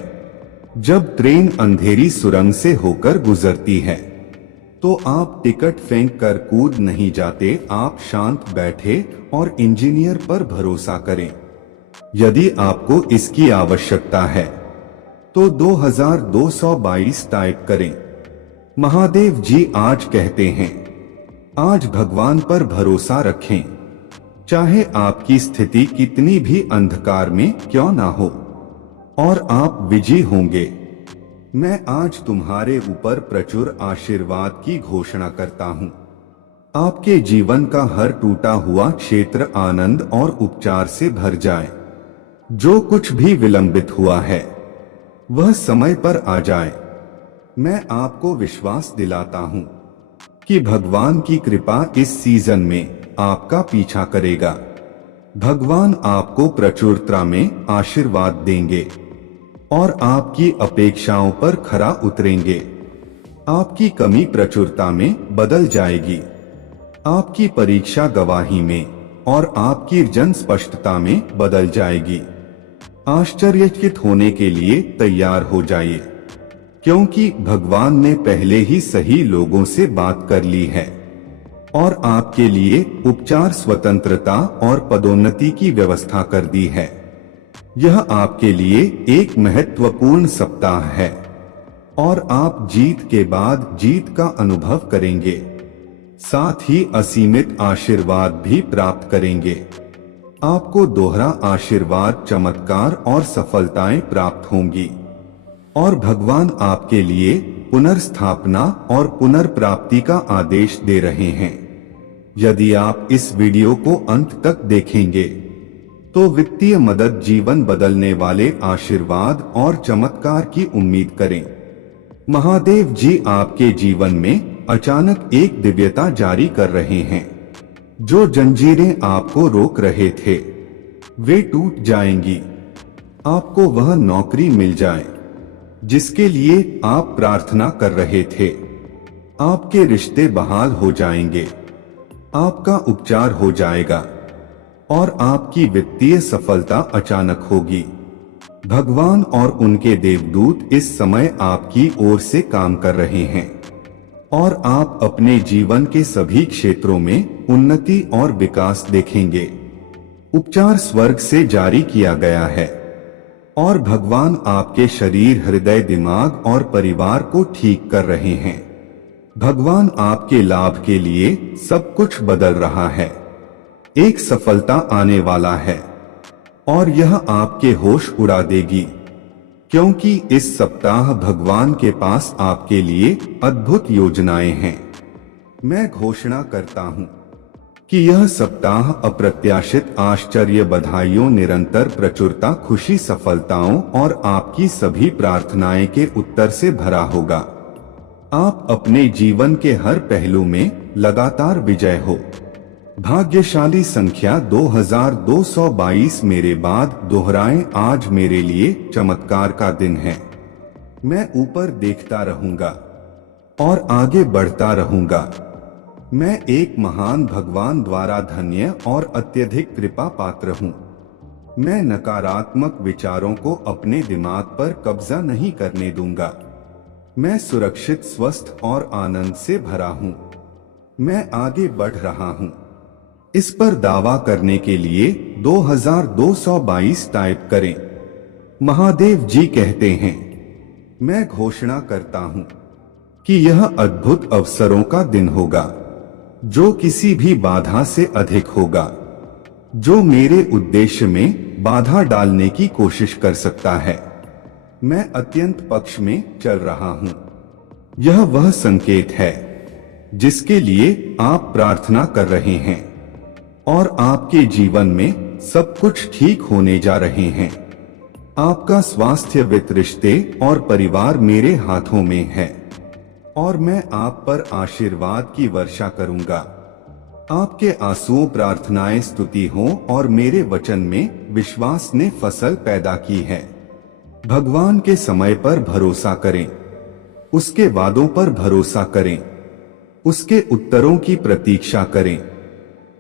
जब ट्रेन अंधेरी सुरंग से होकर गुजरती है तो आप टिकट फेंक कर कूद नहीं जाते। आप शांत बैठे और इंजीनियर पर भरोसा करें। यदि आपको इसकी आवश्यकता है तो 2222 टाइप करें। महादेव जी आज कहते हैं, आज भगवान पर भरोसा रखें चाहे आपकी स्थिति कितनी भी अंधकार में क्यों ना हो, और आप विजयी होंगे। मैं आज तुम्हारे ऊपर प्रचुर आशीर्वाद की घोषणा करता हूँ। आपके जीवन का हर टूटा हुआ क्षेत्र आनंद और उपचार से भर जाए। जो कुछ भी विलंबित हुआ है वह समय पर आ जाए। मैं आपको विश्वास दिलाता हूँ कि भगवान की कृपा इस सीजन में आपका पीछा करेगा। भगवान आपको प्रचुरता में आशीर्वाद देंगे और आपकी अपेक्षाओं पर खरा उतरेंगे। आपकी कमी प्रचुरता में बदल जाएगी। आपकी परीक्षा गवाही में और आपकी जन स्पष्टता में बदल जाएगी। आश्चर्यचकित होने के लिए तैयार हो जाइए, क्योंकि भगवान ने पहले ही सही लोगों से बात कर ली है और आपके लिए उपचार, स्वतंत्रता और पदोन्नति की व्यवस्था कर दी है। यह आपके लिए एक महत्वपूर्ण सप्ताह है और आप जीत के बाद जीत का अनुभव करेंगे। साथ ही असीमित आशीर्वाद भी प्राप्त करेंगे। आपको दोहरा आशीर्वाद, चमत्कार और सफलताएं प्राप्त होंगी और भगवान आपके लिए पुनर्स्थापना और पुनर्प्राप्ति का आदेश दे रहे हैं। यदि आप इस वीडियो को अंत तक देखेंगे तो वित्तीय मदद, जीवन बदलने वाले आशीर्वाद और चमत्कार की उम्मीद करें। महादेव जी आपके जीवन में अचानक एक दिव्यता जारी कर रहे हैं। जो जंजीरें आपको रोक रहे थे वे टूट जाएंगी। आपको वह नौकरी मिल जाए जिसके लिए आप प्रार्थना कर रहे थे। आपके रिश्ते बहाल हो जाएंगे। आपका उपचार हो जाएगा और आपकी वित्तीय सफलता अचानक होगी। भगवान और उनके देवदूत इस समय आपकी ओर से काम कर रहे हैं और आप अपने जीवन के सभी क्षेत्रों में उन्नति और विकास देखेंगे। उपचार स्वर्ग से जारी किया गया है और भगवान आपके शरीर, हृदय, दिमाग और परिवार को ठीक कर रहे हैं। भगवान आपके लाभ के लिए सब कुछ बदल रहा है। एक सफलता आने वाला है और यह आपके होश उड़ा देगी, क्योंकि इस सप्ताह भगवान के पास आपके लिए अद्भुत योजनाएं हैं। मैं घोषणा करता हूँ कि यह सप्ताह अप्रत्याशित आश्चर्य, बधाइयों, निरंतर प्रचुरता, खुशी, सफलताओं और आपकी सभी प्रार्थनाएं के उत्तर से भरा होगा। आप अपने जीवन के हर पहलू में लगातार विजय हो। भाग्यशाली संख्या 2222 मेरे बाद दोहराएं, आज मेरे लिए चमत्कार का दिन है। मैं ऊपर देखता रहूंगा और आगे बढ़ता रहूंगा। मैं एक महान भगवान द्वारा धन्य और अत्यधिक कृपा पात्र हूँ। मैं नकारात्मक विचारों को अपने दिमाग पर कब्जा नहीं करने दूंगा। मैं सुरक्षित, स्वस्थ और आनंद से भरा हूँ। मैं आगे बढ़ रहा हूँ। इस पर दावा करने के लिए 2222 टाइप करें। महादेव जी कहते हैं, मैं घोषणा करता हूँ कि यह अद्भुत अवसरों का दिन होगा, जो किसी भी बाधा से अधिक होगा। जो मेरे उद्देश्य में बाधा डालने की कोशिश कर सकता है, मैं अत्यंत पक्ष में चल रहा हूँ। यह वह संकेत है जिसके लिए आप प्रार्थना कर रहे हैं और आपके जीवन में सब कुछ ठीक होने जा रहे हैं। आपका स्वास्थ्य, वित्त, रिश्ते और परिवार मेरे हाथों में है और मैं आप पर आशीर्वाद की वर्षा करूंगा। आपके आंसुओं, प्रार्थनाएं स्तुति हों और मेरे वचन में विश्वास ने फसल पैदा की है। भगवान के समय पर भरोसा करें, उसके वादों पर भरोसा करें, उसके उत्तरों की प्रतीक्षा करें,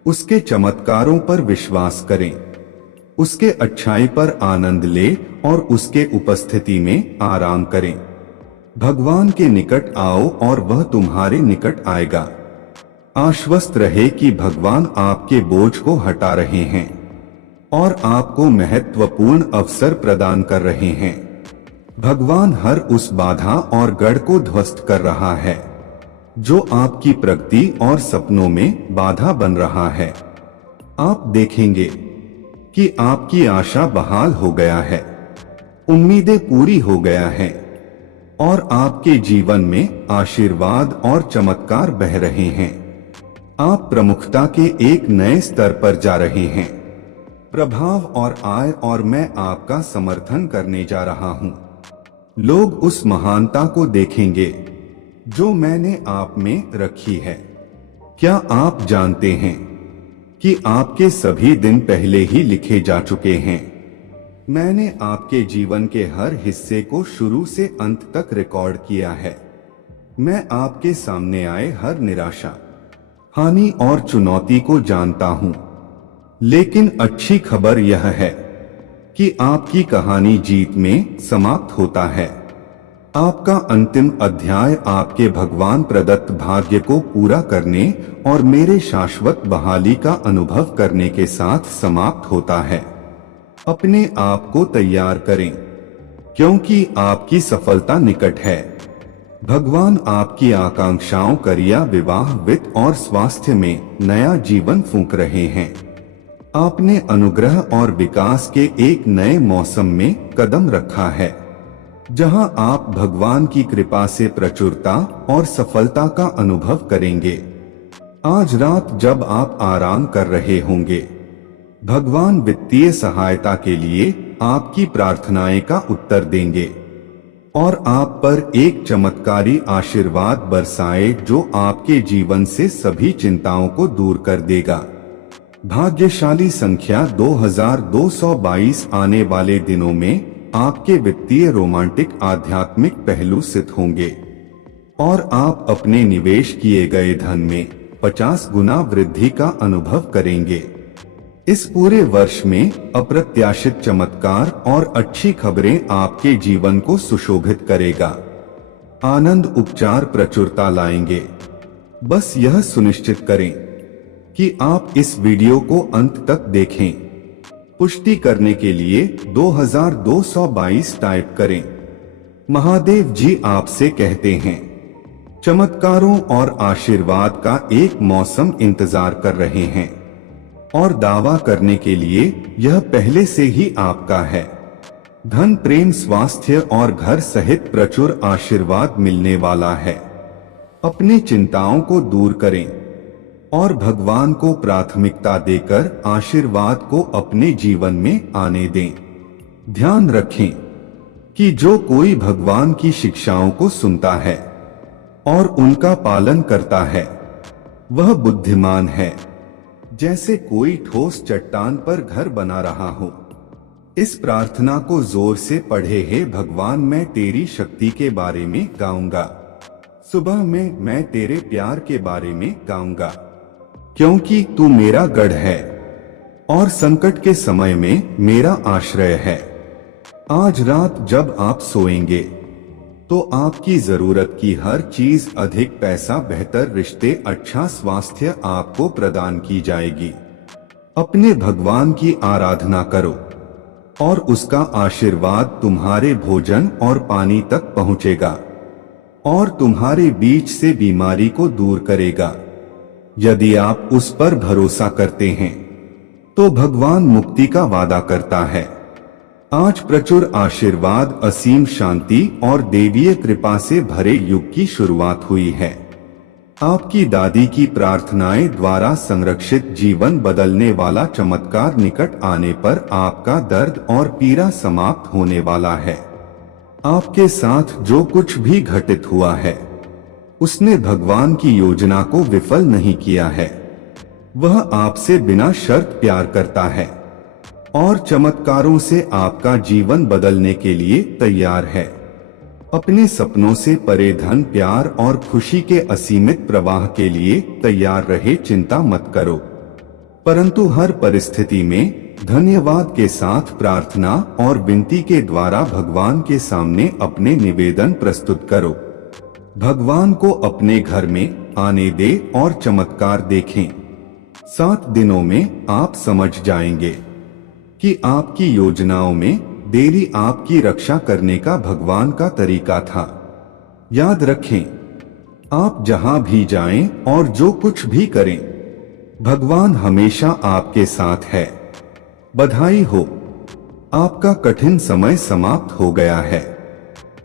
उसके चमत्कारों पर विश्वास करें, उसके अच्छाई पर आनंद ले और उसके उपस्थिति में आराम करें। भगवान के निकट आओ और वह तुम्हारे निकट आएगा। आश्वस्त रहे कि भगवान आपके बोझ को हटा रहे हैं और आपको महत्वपूर्ण अवसर प्रदान कर रहे हैं। भगवान हर उस बाधा और गढ़ को ध्वस्त कर रहा है जो आपकी प्रगति और सपनों में बाधा बन रहा है। आप देखेंगे कि आपकी आशा बहाल हो गया है, उम्मीदें पूरी हो गया है और आपके जीवन में आशीर्वाद और चमत्कार बह रहे हैं। आप प्रमुखता के एक नए स्तर पर जा रहे हैं। प्रभाव और आय और मैं आपका समर्थन करने जा रहा हूं। लोग उस महानता को देखेंगे जो मैंने आप में रखी है। क्या आप जानते हैं कि आपके सभी दिन पहले ही लिखे जा चुके हैं? मैंने आपके जीवन के हर हिस्से को शुरू से अंत तक रिकॉर्ड किया है। मैं आपके सामने आए हर निराशा, हानि और चुनौती को जानता हूं। लेकिन अच्छी खबर यह है कि आपकी कहानी जीत में समाप्त होता है। आपका अंतिम अध्याय आपके भगवान प्रदत्त भाग्य को पूरा करने और मेरे शाश्वत बहाली का अनुभव करने के साथ समाप्त होता है। अपने आप को तैयार करें, क्योंकि आपकी सफलता निकट है। भगवान आपकी आकांक्षाओं, करियर, विवाह, वित्त और स्वास्थ्य में नया जीवन फूंक रहे हैं। आपने अनुग्रह और विकास के एक नए मौसम में कदम रखा है, जहां आप भगवान की कृपा से प्रचुरता और सफलता का अनुभव करेंगे। आज रात जब आप आराम कर रहे होंगे, भगवान वित्तीय सहायता के लिए आपकी प्रार्थनाएं का उत्तर देंगे और आप पर एक चमत्कारी आशीर्वाद बरसाए जो आपके जीवन से सभी चिंताओं को दूर कर देगा। भाग्यशाली संख्या 2222 आने वाले दिनों में आपके वित्तीय, रोमांटिक, आध्यात्मिक पहलू सिद्ध होंगे और आप अपने निवेश किए गए धन में 50 गुना वृद्धि का अनुभव करेंगे। इस पूरे वर्ष में अप्रत्याशित चमत्कार और अच्छी खबरें आपके जीवन को सुशोभित करेगा। आनंद, उपचार, प्रचुरता लाएंगे। बस यह सुनिश्चित करें कि आप इस वीडियो को अंत तक देखें। पुष्टि करने के लिए 2222 टाइप करें। महादेव जी आपसे कहते हैं, चमत्कारों और आशीर्वाद का एक मौसम इंतजार कर रहे हैं और दावा करने के लिए यह पहले से ही आपका है। धन, प्रेम, स्वास्थ्य और घर सहित प्रचुर आशीर्वाद मिलने वाला है। अपनी चिंताओं को दूर करें और भगवान को प्राथमिकता देकर आशीर्वाद को अपने जीवन में आने दें। ध्यान रखें कि जो कोई भगवान की शिक्षाओं को सुनता है और उनका पालन करता है, वह बुद्धिमान है, जैसे कोई ठोस चट्टान पर घर बना रहा हो। इस प्रार्थना को जोर से पढ़े, हे भगवान, मैं तेरी शक्ति के बारे में गाऊंगा। सुबह में मैं तेरे प्यार के बारे में गाऊंगा, क्योंकि तू मेरा गढ़ है और संकट के समय में मेरा आश्रय है। आज रात जब आप सोएंगे तो आपकी जरूरत की हर चीज, अधिक पैसा, बेहतर रिश्ते, अच्छा स्वास्थ्य आपको प्रदान की जाएगी। अपने भगवान की आराधना करो और उसका आशीर्वाद तुम्हारे भोजन और पानी तक पहुंचेगा और तुम्हारे बीच से बीमारी को दूर करेगा। यदि आप उस पर भरोसा करते हैं तो भगवान मुक्ति का वादा करता है। आज प्रचुर आशीर्वाद, असीम शांति और देवीय कृपा से भरे युग की शुरुआत हुई है। आपकी दादी की प्रार्थनाएं द्वारा संरक्षित जीवन बदलने वाला चमत्कार निकट आने पर आपका दर्द और पीड़ा समाप्त होने वाला है। आपके साथ जो कुछ भी घटित हुआ है, उसने भगवान की योजना को विफल नहीं किया है। वह आपसे बिना शर्त प्यार करता है और चमत्कारों से आपका जीवन बदलने के लिए तैयार है। अपने सपनों से परे धन, प्यार और खुशी के असीमित प्रवाह के लिए तैयार रहे। चिंता मत करो, परंतु हर परिस्थिति में धन्यवाद के साथ प्रार्थना और विनती के द्वारा भगवान के सामने अपने निवेदन प्रस्तुत करो। भगवान को अपने घर में आने दे और चमत्कार देखें। 7 दिनों में आप समझ जाएंगे कि आपकी योजनाओं में देरी आपकी रक्षा करने का भगवान का तरीका था। याद रखें, आप जहां भी जाएं और जो कुछ भी करें, भगवान हमेशा आपके साथ है। बधाई हो, आपका कठिन समय समाप्त हो गया है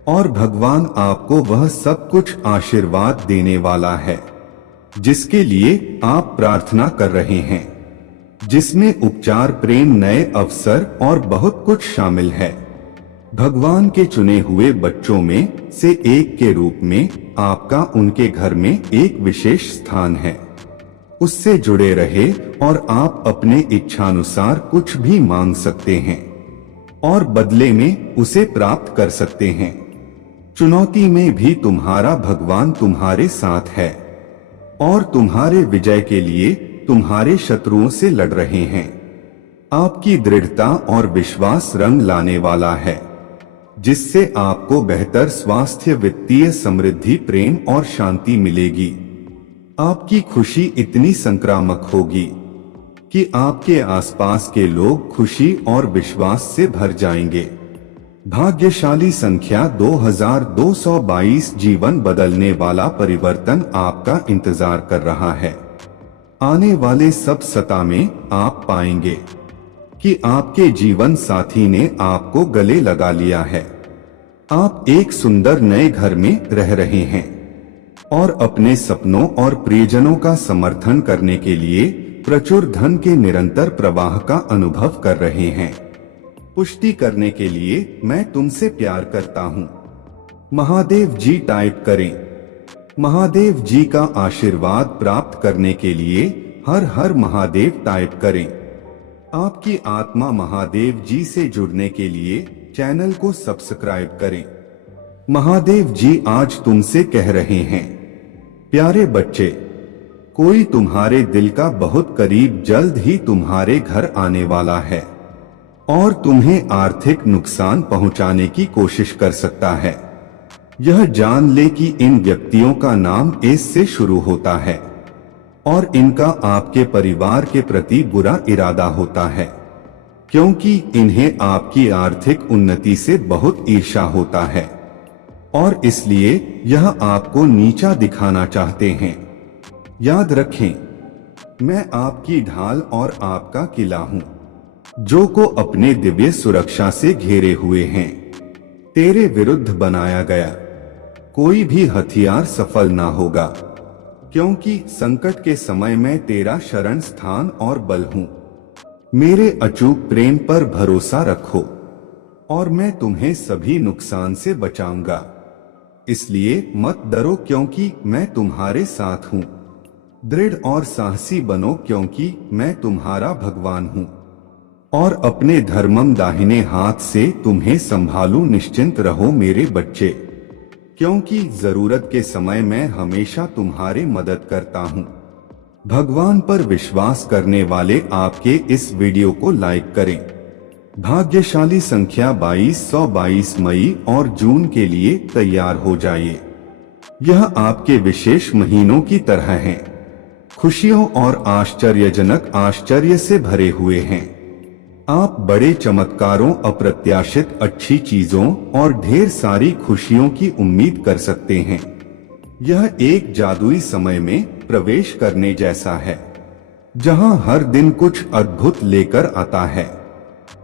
और भगवान आपको वह सब कुछ आशीर्वाद देने वाला है जिसके लिए आप प्रार्थना कर रहे हैं, जिसमें उपचार, प्रेम, नए अवसर और बहुत कुछ शामिल है। भगवान के चुने हुए बच्चों में से एक के रूप में आपका उनके घर में एक विशेष स्थान है। उससे जुड़े रहे और आप अपने इच्छानुसार कुछ भी मांग सकते हैं और बदले में उसे प्राप्त कर सकते हैं। चुनौती में भी तुम्हारा भगवान तुम्हारे साथ है और तुम्हारे विजय के लिए तुम्हारे शत्रुओं से लड़ रहे हैं। आपकी दृढ़ता और विश्वास रंग लाने वाला है, जिससे आपको बेहतर स्वास्थ्य, वित्तीय समृद्धि, प्रेम और शांति मिलेगी। आपकी खुशी इतनी संक्रामक होगी कि आपके आसपास के लोग खुशी और विश्वास से भर जाएंगे। भाग्यशाली संख्या 2222, जीवन बदलने वाला परिवर्तन आपका इंतजार कर रहा है। आने वाले सब सप्ताह में आप पाएंगे कि आपके जीवन साथी ने आपको गले लगा लिया है। आप एक सुंदर नए घर में रह रहे हैं और अपने सपनों और प्रियजनों का समर्थन करने के लिए प्रचुर धन के निरंतर प्रवाह का अनुभव कर रहे हैं। पुष्टि करने के लिए मैं तुमसे प्यार करता हूँ। महादेव जी टाइप करें। महादेव जी का आशीर्वाद प्राप्त करने के लिए हर हर महादेव टाइप करें। आपकी आत्मा महादेव जी से जुड़ने के लिए चैनल को सब्सक्राइब करें। महादेव जी आज तुमसे कह रहे हैं, प्यारे बच्चे, कोई तुम्हारे दिल का बहुत करीब जल्द ही तुम्हारे घर आने वाला है और तुम्हें आर्थिक नुकसान पहुंचाने की कोशिश कर सकता है। यह जान ले कि इन व्यक्तियों का नाम एस से शुरू होता है और इनका आपके परिवार के प्रति बुरा इरादा होता है, क्योंकि इन्हें आपकी आर्थिक उन्नति से बहुत ईर्ष्या होता है और इसलिए यह आपको नीचा दिखाना चाहते हैं। याद रखें, मैं आपकी ढाल और आपका किला हूं, जो को अपने दिव्य सुरक्षा से घेरे हुए हैं। तेरे विरुद्ध बनाया गया कोई भी हथियार सफल ना होगा, क्योंकि संकट के समय में तेरा शरण स्थान और बल हूँ। मेरे अचूक प्रेम पर भरोसा रखो और मैं तुम्हें सभी नुकसान से बचाऊंगा। इसलिए मत डरो, क्योंकि मैं तुम्हारे साथ हूँ। दृढ़ और साहसी बनो, क्योंकि मैं तुम्हारा भगवान हूँ और अपने धर्मम दाहिने हाथ से तुम्हें संभालूं। निश्चिंत रहो मेरे बच्चे, क्योंकि जरूरत के समय मैं हमेशा तुम्हारी मदद करता हूँ। भगवान पर विश्वास करने वाले आपके इस वीडियो को लाइक करें। भाग्यशाली संख्या 2222 मई और जून के लिए तैयार हो जाइए। यह आपके विशेष महीनों की तरह हैं, खुशियों और आश्चर्यजनक आश्चर्य से भरे हुए हैं। आप बड़े चमत्कारों, अप्रत्याशित अच्छी चीजों और ढेर सारी खुशियों की उम्मीद कर सकते हैं। यह एक जादुई समय में प्रवेश करने जैसा है, जहां हर दिन कुछ अद्भुत लेकर आता है,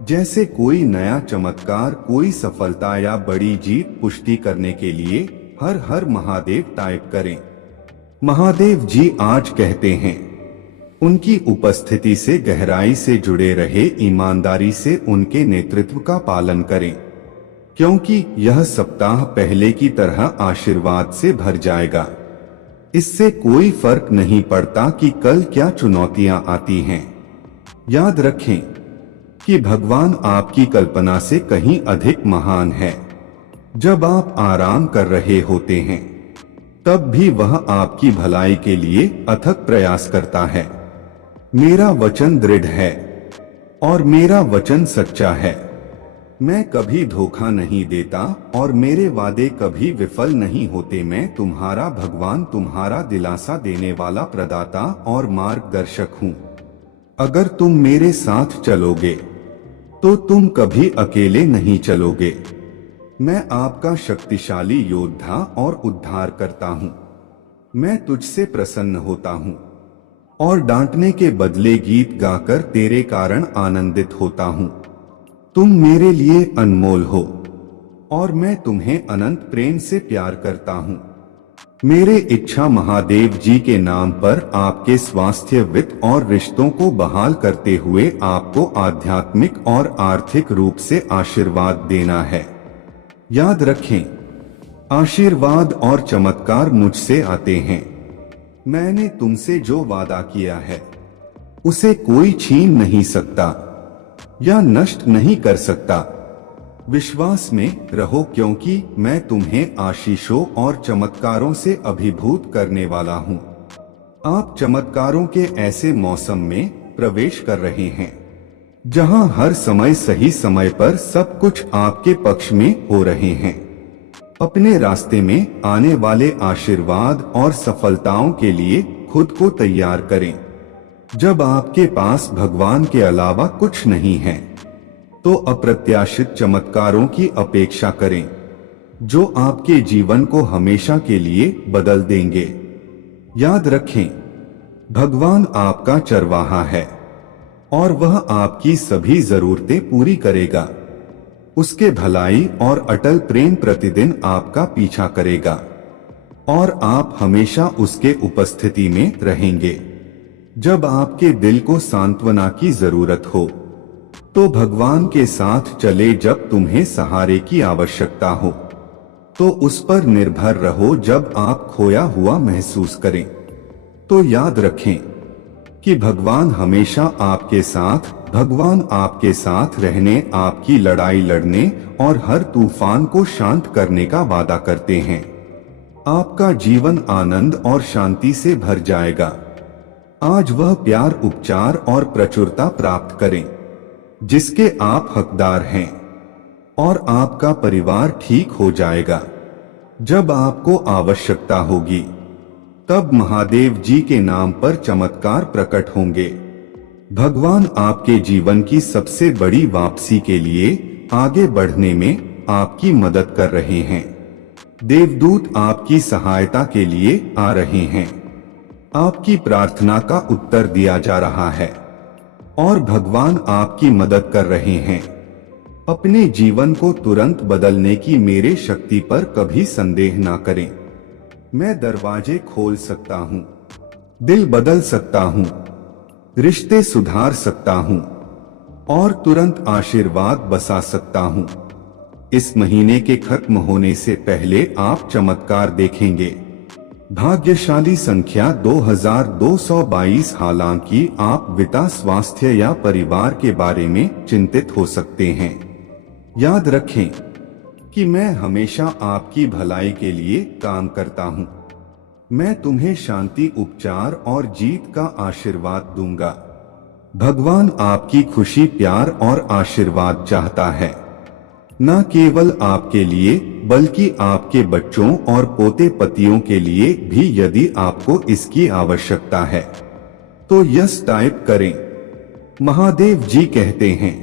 जैसे कोई नया चमत्कार, कोई सफलता या बड़ी जीत। पुष्टि करने के लिए हर हर महादेव टाइप करें। महादेव जी आज कहते हैं, उनकी उपस्थिति से गहराई से जुड़े रहे, ईमानदारी से उनके नेतृत्व का पालन करें, क्योंकि यह सप्ताह पहले की तरह आशीर्वाद से भर जाएगा। इससे कोई फर्क नहीं पड़ता कि कल क्या चुनौतियां आती हैं। याद रखें कि भगवान आपकी कल्पना से कहीं अधिक महान है। जब आप आराम कर रहे होते हैं, तब भी वह आपकी भलाई के लिए अथक प्रयास करता है। मेरा वचन दृढ़ है और मेरा वचन सच्चा है। मैं कभी धोखा नहीं देता और मेरे वादे कभी विफल नहीं होते। मैं तुम्हारा भगवान, तुम्हारा दिलासा देने वाला प्रदाता और मार्गदर्शक हूँ। अगर तुम मेरे साथ चलोगे तो तुम कभी अकेले नहीं चलोगे। मैं आपका शक्तिशाली योद्धा और उद्धार करता हूँ। मैं तुझसे प्रसन्न होता हूँ और डांटने के बदले गीत गाकर तेरे कारण आनंदित होता हूँ। तुम मेरे लिए अनमोल हो और मैं तुम्हें अनंत प्रेम से प्यार करता हूँ। मेरे इच्छा महादेव जी के नाम पर आपके स्वास्थ्य, वित्त और रिश्तों को बहाल करते हुए आपको आध्यात्मिक और आर्थिक रूप से आशीर्वाद देना है। याद रखें, आशीर्वाद और चमत्कार मुझसे आते हैं। मैंने तुमसे जो वादा किया है उसे कोई छीन नहीं सकता या नष्ट नहीं कर सकता। विश्वास में रहो, क्योंकि मैं तुम्हें आशीषों और चमत्कारों से अभिभूत करने वाला हूँ। आप चमत्कारों के ऐसे मौसम में प्रवेश कर रहे हैं जहां हर समय सही समय पर सब कुछ आपके पक्ष में हो रहे हैं। अपने रास्ते में आने वाले आशीर्वाद और सफलताओं के लिए खुद को तैयार करें। जब आपके पास भगवान के अलावा कुछ नहीं है तो अप्रत्याशित चमत्कारों की अपेक्षा करें जो आपके जीवन को हमेशा के लिए बदल देंगे। याद रखें, भगवान आपका चरवाहा है और वह आपकी सभी जरूरतें पूरी करेगा। उसके भलाई और अटल प्रेम प्रतिदिन आपका पीछा करेगा और आप हमेशा उसके उपस्थिति में रहेंगे। जब आपके दिल को सांत्वना की जरूरत हो तो भगवान के साथ चले। जब तुम्हें सहारे की आवश्यकता हो तो उस पर निर्भर रहो। जब आप खोया हुआ महसूस करें तो याद रखें कि भगवान आपके साथ रहने, आपकी लड़ाई लड़ने और हर तूफान को शांत करने का वादा करते हैं। आपका जीवन आनंद और शांति से भर जाएगा। आज वह प्यार, उपचार और प्रचुरता प्राप्त करें जिसके आप हकदार हैं और आपका परिवार ठीक हो जाएगा। जब आपको आवश्यकता होगी तब महादेव जी के नाम पर चमत्कार प्रकट होंगे। भगवान आपके जीवन की सबसे बड़ी वापसी के लिए आगे बढ़ने में आपकी मदद कर रहे हैं। देवदूत आपकी सहायता के लिए आ रहे हैं। आपकी प्रार्थना का उत्तर दिया जा रहा है और भगवान आपकी मदद कर रहे हैं। अपने जीवन को तुरंत बदलने की मेरे शक्ति पर कभी संदेह ना करें। मैं दरवाजे खोल सकता हूँ, दिल बदल सकता हूँ, रिश्ते सुधार सकता हूँ और तुरंत आशीर्वाद बसा सकता हूँ। इस महीने के खत्म होने से पहले आप चमत्कार देखेंगे। भाग्यशाली संख्या 2222। हालांकि आप वित्त, स्वास्थ्य या परिवार के बारे में चिंतित हो सकते हैं, याद रखें कि मैं हमेशा आपकी भलाई के लिए काम करता हूँ। मैं तुम्हें शांति, उपचार और जीत का आशीर्वाद दूंगा। भगवान आपकी खुशी, प्यार और आशीर्वाद चाहता है, न केवल आपके लिए बल्कि आपके बच्चों और पोते पतियों के लिए भी। यदि आपको इसकी आवश्यकता है तो यस टाइप करें। महादेव जी कहते हैं,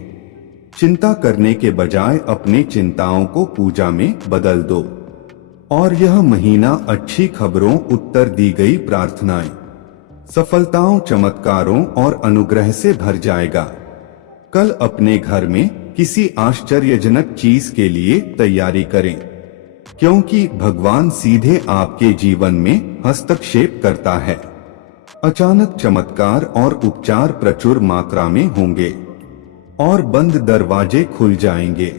चिंता करने के बजाय अपने चिंताओं को पूजा में बदल दो। और यह महीना अच्छी खबरों, उत्तर दी गई प्रार्थनाएं, सफलताओं, चमत्कारों और अनुग्रह से भर जाएगा। कल अपने घर में किसी आश्चर्यजनक चीज के लिए तैयारी करें, क्योंकि भगवान सीधे आपके जीवन में हस्तक्षेप करता है। अचानक चमत्कार और उपचार प्रचुर मात्रा में होंगे और बंद दरवाजे खुल जाएंगे।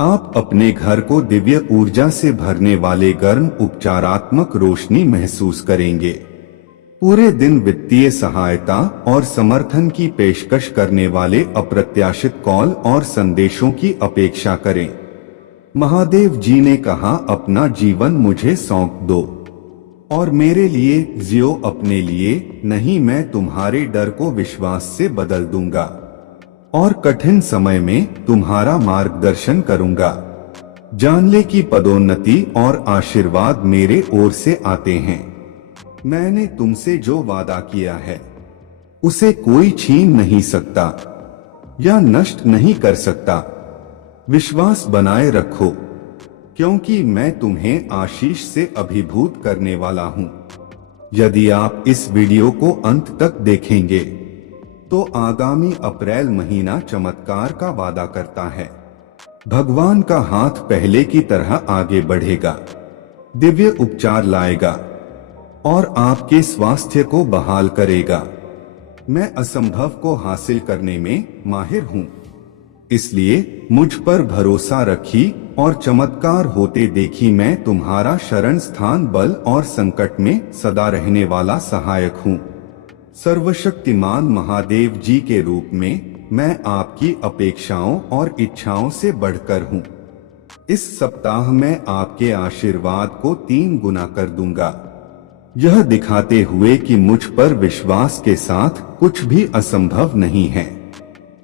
आप अपने घर को दिव्य ऊर्जा से भरने वाले गर्म, उपचारात्मक रोशनी महसूस करेंगे। पूरे दिन वित्तीय सहायता और समर्थन की पेशकश करने वाले अप्रत्याशित कॉल और संदेशों की अपेक्षा करें। महादेव जी ने कहा, अपना जीवन मुझे सौंप दो और मेरे लिए जियो। अपने लिए नहीं, मैं तुम्हारे डर को विश्वास से बदल दूंगा और कठिन समय में तुम्हारा मार्गदर्शन करूंगा। जान ले कि पदोन्नति और आशीर्वाद मेरे ओर से आते हैं। मैंने तुमसे जो वादा किया है उसे कोई छीन नहीं सकता या नष्ट नहीं कर सकता। विश्वास बनाए रखो, क्योंकि मैं तुम्हें आशीष से अभिभूत करने वाला हूँ। यदि आप इस वीडियो को अंत तक देखेंगे तो आगामी अप्रैल महीना चमत्कार का वादा करता है। भगवान का हाथ पहले की तरह आगे बढ़ेगा, दिव्य उपचार लाएगा और आपके स्वास्थ्य को बहाल करेगा। मैं असंभव को हासिल करने में माहिर हूँ, इसलिए मुझ पर भरोसा रखी और चमत्कार होते देखी। मैं तुम्हारा शरण स्थान, बल और संकट में सदा रहने वाला सहायक हूँ। सर्वशक्तिमान महादेव जी के रूप में मैं आपकी अपेक्षाओं और इच्छाओं से बढ़कर हूँ। इस सप्ताह मैं आपके आशीर्वाद को 3 गुना कर दूंगा, यह दिखाते हुए कि मुझ पर विश्वास के साथ कुछ भी असंभव नहीं है।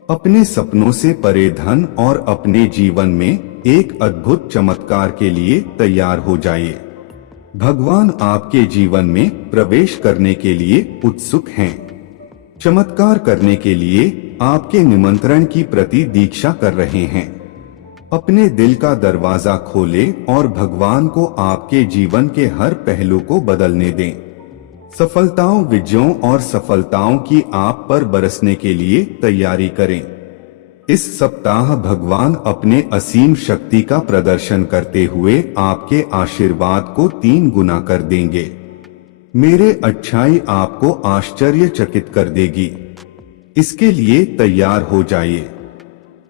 अपने सपनों से परे धन और अपने जीवन में एक अद्भुत चमत्कार के लिए तैयार हो जाइए। भगवान आपके जीवन में प्रवेश करने के लिए उत्सुक हैं। चमत्कार करने के लिए आपके निमंत्रण की प्रतीक्षा कर रहे हैं। अपने दिल का दरवाजा खोलें और भगवान को आपके जीवन के हर पहलू को बदलने दें। सफलताओं, विजयों और सफलताओं की आप पर बरसने के लिए तैयारी करें। इस सप्ताह भगवान अपने असीम शक्ति का प्रदर्शन करते हुए आपके आशीर्वाद को 3 गुना कर देंगे। मेरे अच्छाई आपको आश्चर्यचकित कर देगी। इसके लिए तैयार हो जाइए।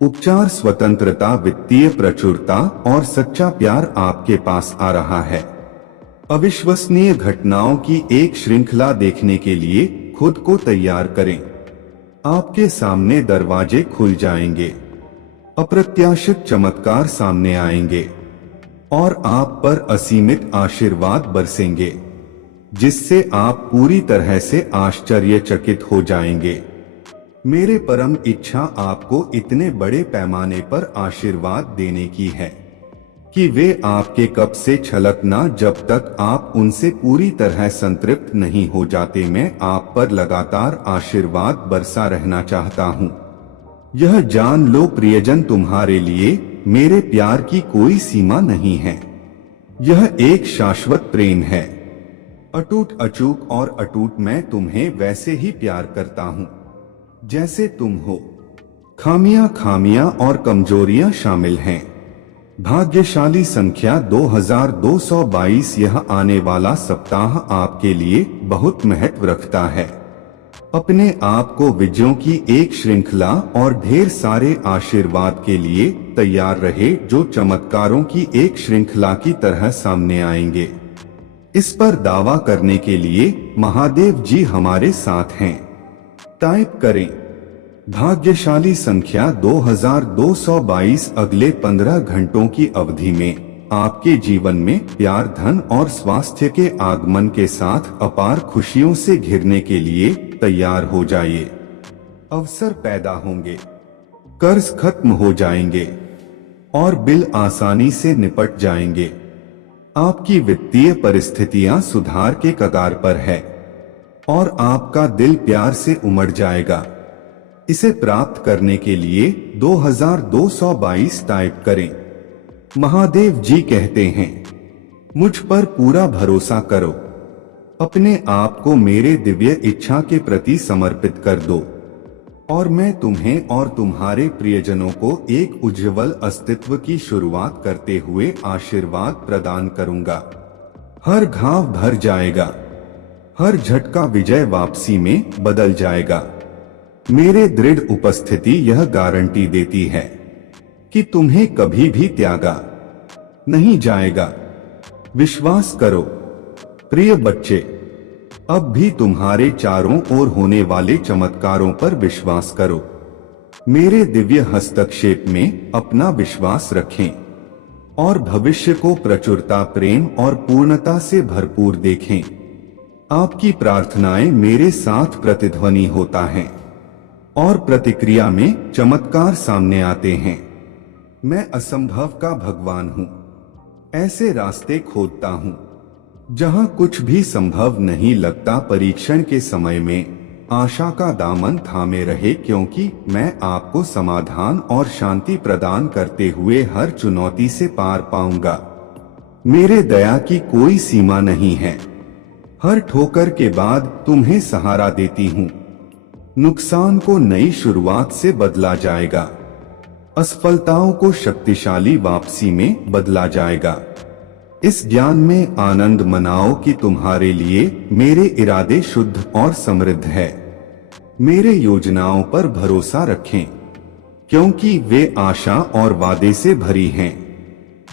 उपचार, स्वतंत्रता, वित्तीय प्रचुरता और सच्चा प्यार आपके पास आ रहा है। अविश्वसनीय घटनाओं की एक श्रृंखला देखने के लिए खुद को तैयार करें। आपके सामने दरवाजे खुल जाएंगे, अप्रत्याशित चमत्कार सामने आएंगे और आप पर असीमित आशीर्वाद बरसेंगे, जिससे आप पूरी तरह से आश्चर्यचकित हो जाएंगे। मेरे परम इच्छा आपको इतने बड़े पैमाने पर आशीर्वाद देने की है कि वे आपके कप से छलकना जब तक आप उनसे पूरी तरह संतृप्त नहीं हो जाते। मैं आप पर लगातार आशीर्वाद बरसा रहना चाहता हूँ। यह जान लो प्रियजन, तुम्हारे लिए मेरे प्यार की कोई सीमा नहीं है। यह एक शाश्वत प्रेम है, अटूट, अचूक और अटूट। मैं तुम्हें वैसे ही प्यार करता हूँ जैसे तुम हो। खामियां और कमजोरियां शामिल हैं। भाग्यशाली संख्या 2222। यह आने वाला सप्ताह आपके लिए बहुत महत्व रखता है। अपने आप को विजयों की एक श्रृंखला और ढेर सारे आशीर्वाद के लिए तैयार रहे, जो चमत्कारों की एक श्रृंखला की तरह सामने आएंगे। इस पर दावा करने के लिए महादेव जी हमारे साथ हैं। टाइप करें भाग्यशाली संख्या 2222। अगले 15 घंटों की अवधि में आपके जीवन में प्यार, धन और स्वास्थ्य के आगमन के साथ अपार खुशियों से घिरने के लिए तैयार हो जाइए। अवसर पैदा होंगे, कर्ज खत्म हो जाएंगे और बिल आसानी से निपट जाएंगे। आपकी वित्तीय परिस्थितियां सुधार के कगार पर है और आपका दिल प्यार से उमड़ जाएगा। इसे प्राप्त करने के लिए 2222 टाइप करें। महादेव जी कहते हैं, मुझ पर पूरा भरोसा करो, अपने आप को मेरे दिव्य इच्छा के प्रति समर्पित कर दो और मैं तुम्हें और तुम्हारे प्रियजनों को एक उज्जवल अस्तित्व की शुरुआत करते हुए आशीर्वाद प्रदान करूंगा। हर घाव भर जाएगा, हर झटका विजय वापसी में बदल जाएगा। मेरे दृढ़ उपस्थिति यह गारंटी देती है कि तुम्हें कभी भी त्यागा नहीं जाएगा। विश्वास करो प्रिय बच्चे, अब भी तुम्हारे चारों ओर होने वाले चमत्कारों पर विश्वास करो। मेरे दिव्य हस्तक्षेप में अपना विश्वास रखें और भविष्य को प्रचुरता, प्रेम और पूर्णता से भरपूर देखें। आपकी प्रार्थनाएं मेरे साथ प्रतिध्वनि होता है और प्रतिक्रिया में चमत्कार सामने आते हैं। मैं असंभव का भगवान हूँ। ऐसे रास्ते खोदता हूँ जहाँ कुछ भी संभव नहीं लगता। परीक्षण के समय में आशा का दामन थामे रहे, क्योंकि मैं आपको समाधान और शांति प्रदान करते हुए हर चुनौती से पार पाऊंगा। मेरे दया की कोई सीमा नहीं है। हर ठोकर के बाद तुम्हें सहारा देती हूँ। नुकसान को नई शुरुआत से बदला जाएगा। असफलताओं को शक्तिशाली वापसी में बदला जाएगा। इस ज्ञान में आनंद मनाओ कि तुम्हारे लिए मेरे इरादे शुद्ध और समृद्ध है। मेरे योजनाओं पर भरोसा रखें, क्योंकि वे आशा और वादे से भरी हैं।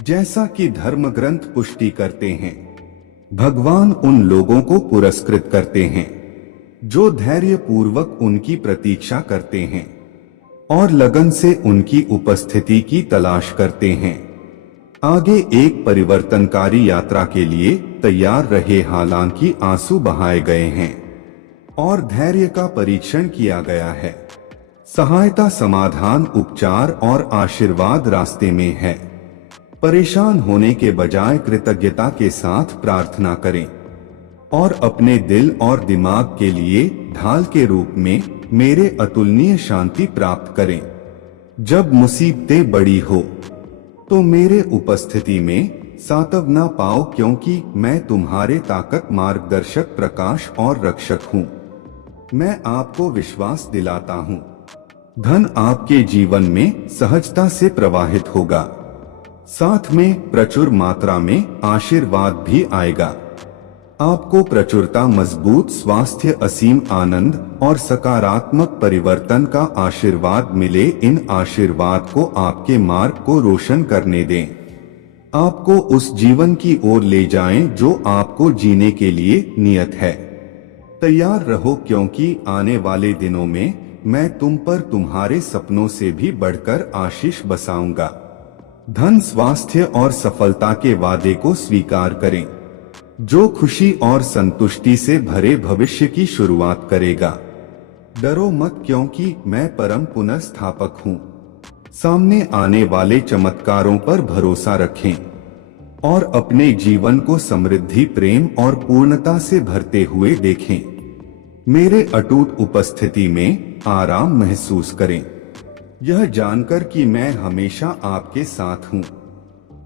जैसा कि धर्म ग्रंथ पुष्टि करते हैं, भगवान उन लोगों को पुरस्कृत करते हैं जो धैर्य पूर्वक उनकी प्रतीक्षा करते हैं और लगन से उनकी उपस्थिति की तलाश करते हैं। आगे एक परिवर्तनकारी यात्रा के लिए तैयार रहे, हालांकि आंसू बहाए गए हैं और धैर्य का परीक्षण किया गया है। सहायता, समाधान, उपचार और आशीर्वाद रास्ते में है। परेशान होने के बजाय कृतज्ञता के साथ प्रार्थना करें और अपने दिल और दिमाग के लिए ढाल के रूप में मेरे अतुलनीय शांति प्राप्त करें। जब मुसीबतें बड़ी हो तो मेरे उपस्थिति में सातव न पाओ, क्योंकि मैं तुम्हारे ताकत, मार्गदर्शक, प्रकाश और रक्षक हूँ। मैं आपको विश्वास दिलाता हूँ, धन आपके जीवन में सहजता से प्रवाहित होगा। साथ में प्रचुर मात्रा में आशीर्वाद भी आएगा। आपको प्रचुरता, मजबूत स्वास्थ्य, असीम आनंद और सकारात्मक परिवर्तन का आशीर्वाद मिले। इन आशीर्वाद को आपके मार्ग को रोशन करने दें, आपको उस जीवन की ओर ले जाएं जो आपको जीने के लिए नियत है। तैयार रहो, क्योंकि आने वाले दिनों में मैं तुम पर तुम्हारे सपनों से भी बढ़कर आशीष बरसाऊंगा। धन, स्वास्थ्य और सफलता के वादे को स्वीकार करें, जो खुशी और संतुष्टि से भरे भविष्य की शुरुआत करेगा। डरो मत, क्योंकि मैं परम पुनर्स्थापक हूँ। सामने आने वाले चमत्कारों पर भरोसा रखें और अपने जीवन को समृद्धि, प्रेम और पूर्णता से भरते हुए देखें। मेरे अटूट उपस्थिति में आराम महसूस करें, यह जानकर कि मैं हमेशा आपके साथ हूँ।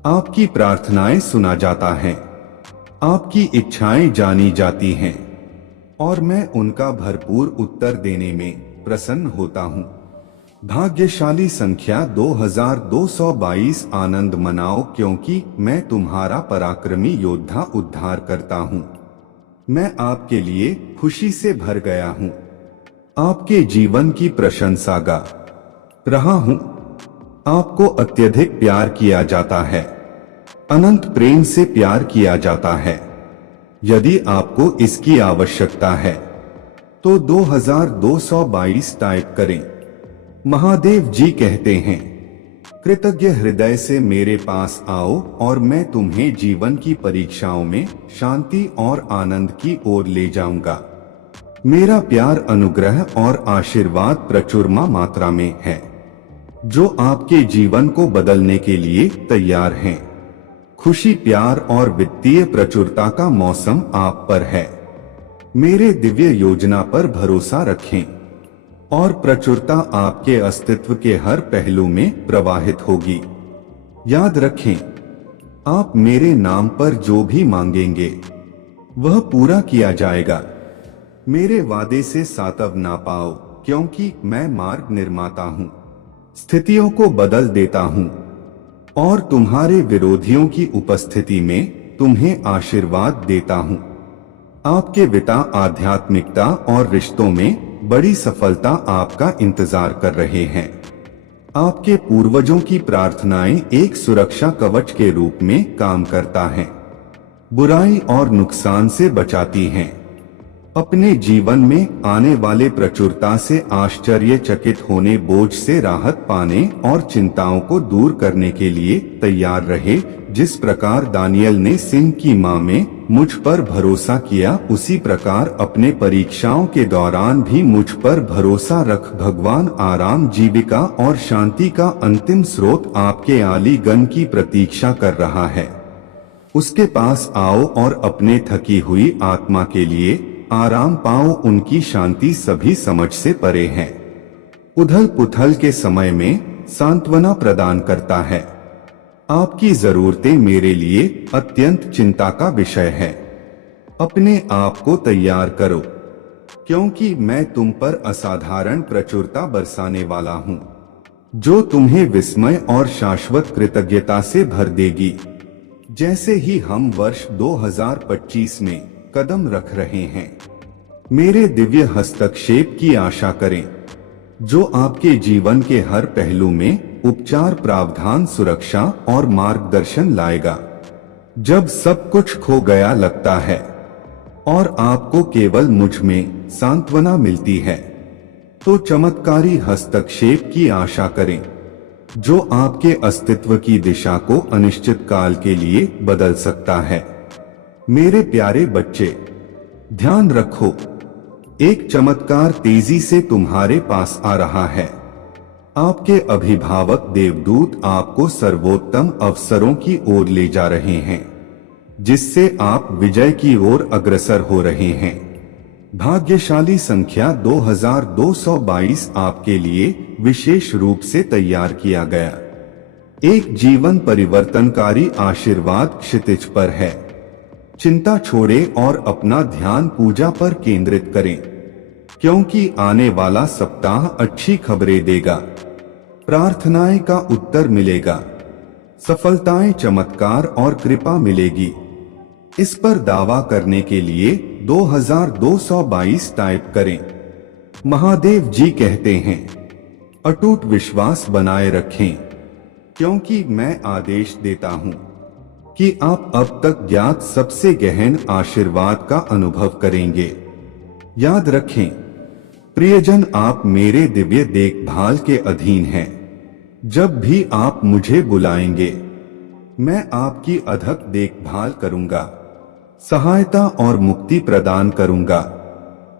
आपकी प्रार्थनाएं सुना जाता है, आपकी इच्छाएं जानी जाती हैं और मैं उनका भरपूर उत्तर देने में प्रसन्न होता हूँ। भाग्यशाली संख्या 2222। आनंद मनाओ, क्योंकि मैं तुम्हारा पराक्रमी योद्धा उद्धार करता हूँ। मैं आपके लिए खुशी से भर गया हूँ, आपके जीवन की प्रशंसा गा रहा हूँ। आपको अत्यधिक प्यार किया जाता है, अनंत प्रेम से प्यार किया जाता है। यदि आपको इसकी आवश्यकता है तो 2222 टाइप करें। महादेव जी कहते हैं, कृतज्ञ हृदय से मेरे पास आओ और मैं तुम्हें जीवन की परीक्षाओं में शांति और आनंद की ओर ले जाऊंगा। मेरा प्यार, अनुग्रह और आशीर्वाद प्रचुर मात्रा में है, जो आपके जीवन को बदलने के लिए तैयार हैं। खुशी, प्यार और वित्तीय प्रचुरता का मौसम आप पर है। मेरे दिव्य योजना पर भरोसा रखें और प्रचुरता आपके अस्तित्व के हर पहलू में प्रवाहित होगी। याद रखें, आप मेरे नाम पर जो भी मांगेंगे वह पूरा किया जाएगा। मेरे वादे से सातव ना पाओ, क्योंकि मैं मार्ग निर्माता हूँ, स्थितियों को बदल देता हूँ और तुम्हारे विरोधियों की उपस्थिति में तुम्हें आशीर्वाद देता हूँ। आपके पिता आध्यात्मिकता और रिश्तों में बड़ी सफलता आपका इंतजार कर रहे हैं। आपके पूर्वजों की प्रार्थनाएं एक सुरक्षा कवच के रूप में काम करता है, बुराई और नुकसान से बचाती हैं। अपने जीवन में आने वाले प्रचुरता से आश्चर्यचकित होने, बोझ से राहत पाने और चिंताओं को दूर करने के लिए तैयार रहे। जिस प्रकार दानियल ने सिंह की मां में मुझ पर भरोसा किया, उसी प्रकार अपने परीक्षाओं के दौरान भी मुझ पर भरोसा रख। भगवान आराम, जीविका और शांति का अंतिम स्रोत आपके आलीगन की प्रतीक्षा कर रहा है। उसके पास आओ और अपने थकी हुई आत्मा के लिए आराम पाओ। उनकी शांति सभी समझ से परे है, उथल पुथल के समय में सांत्वना प्रदान करता है। आपकी जरूरतें मेरे लिए अत्यंत चिंता का विषय है। अपने आप को तैयार करो, क्योंकि मैं तुम पर असाधारण प्रचुरता बरसाने वाला हूँ, जो तुम्हें विस्मय और शाश्वत कृतज्ञता से भर देगी। जैसे ही हम वर्ष 2025 में कदम रख रहे हैं, मेरे दिव्य हस्तक्षेप की आशा करें, जो आपके जीवन के हर पहलू में उपचार, प्रावधान, सुरक्षा और मार्गदर्शन लाएगा। जब सब कुछ खो गया लगता है और आपको केवल मुझ में सांत्वना मिलती है, तो चमत्कारी हस्तक्षेप की आशा करें, जो आपके अस्तित्व की दिशा को अनिश्चित काल के लिए बदल सकता है। मेरे प्यारे बच्चे, ध्यान रखो, एक चमत्कार तेजी से तुम्हारे पास आ रहा है। आपके अभिभावक देवदूत आपको सर्वोत्तम अवसरों की ओर ले जा रहे हैं, जिससे आप विजय की ओर अग्रसर हो रहे हैं। भाग्यशाली संख्या 2222 आपके लिए विशेष रूप से तैयार किया गया एक जीवन परिवर्तनकारी आशीर्वाद क्षितिज पर है। चिंता छोड़ें और अपना ध्यान पूजा पर केंद्रित करें, क्योंकि आने वाला सप्ताह अच्छी खबरें देगा। प्रार्थनाएं का उत्तर मिलेगा, सफलताएं, चमत्कार और कृपा मिलेगी। इस पर दावा करने के लिए 2222 टाइप करें। महादेव जी कहते हैं, अटूट विश्वास बनाए रखें, क्योंकि मैं आदेश देता हूं कि आप अब तक ज्ञात सबसे गहन आशीर्वाद का अनुभव करेंगे। याद रखें, प्रियजन, आप मेरे दिव्य देखभाल के अधीन हैं। जब भी आप मुझे बुलाएंगे, मैं आपकी अथक देखभाल करूंगा, सहायता और मुक्ति प्रदान करूंगा,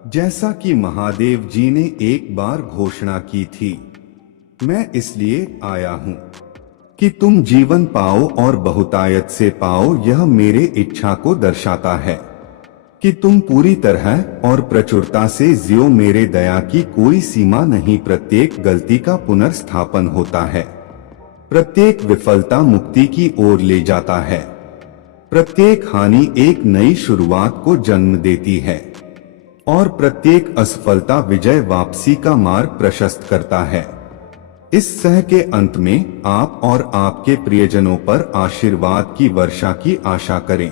जैसा कि महादेव जी ने एक बार घोषणा की थी। मैं इसलिए आया हूं कि तुम जीवन पाओ और बहुतायत से पाओ। यह मेरे इच्छा को दर्शाता है कि तुम पूरी तरह और प्रचुरता से जियो। मेरे दया की कोई सीमा नहीं। प्रत्येक गलती का पुनर्स्थापन होता है, प्रत्येक विफलता मुक्ति की ओर ले जाता है, प्रत्येक हानि एक नई शुरुआत को जन्म देती है और प्रत्येक असफलता विजय वापसी का मार्ग प्रशस्त करता है। इस सह के अंत में आप और आपके प्रियजनों पर आशीर्वाद की वर्षा की आशा करें,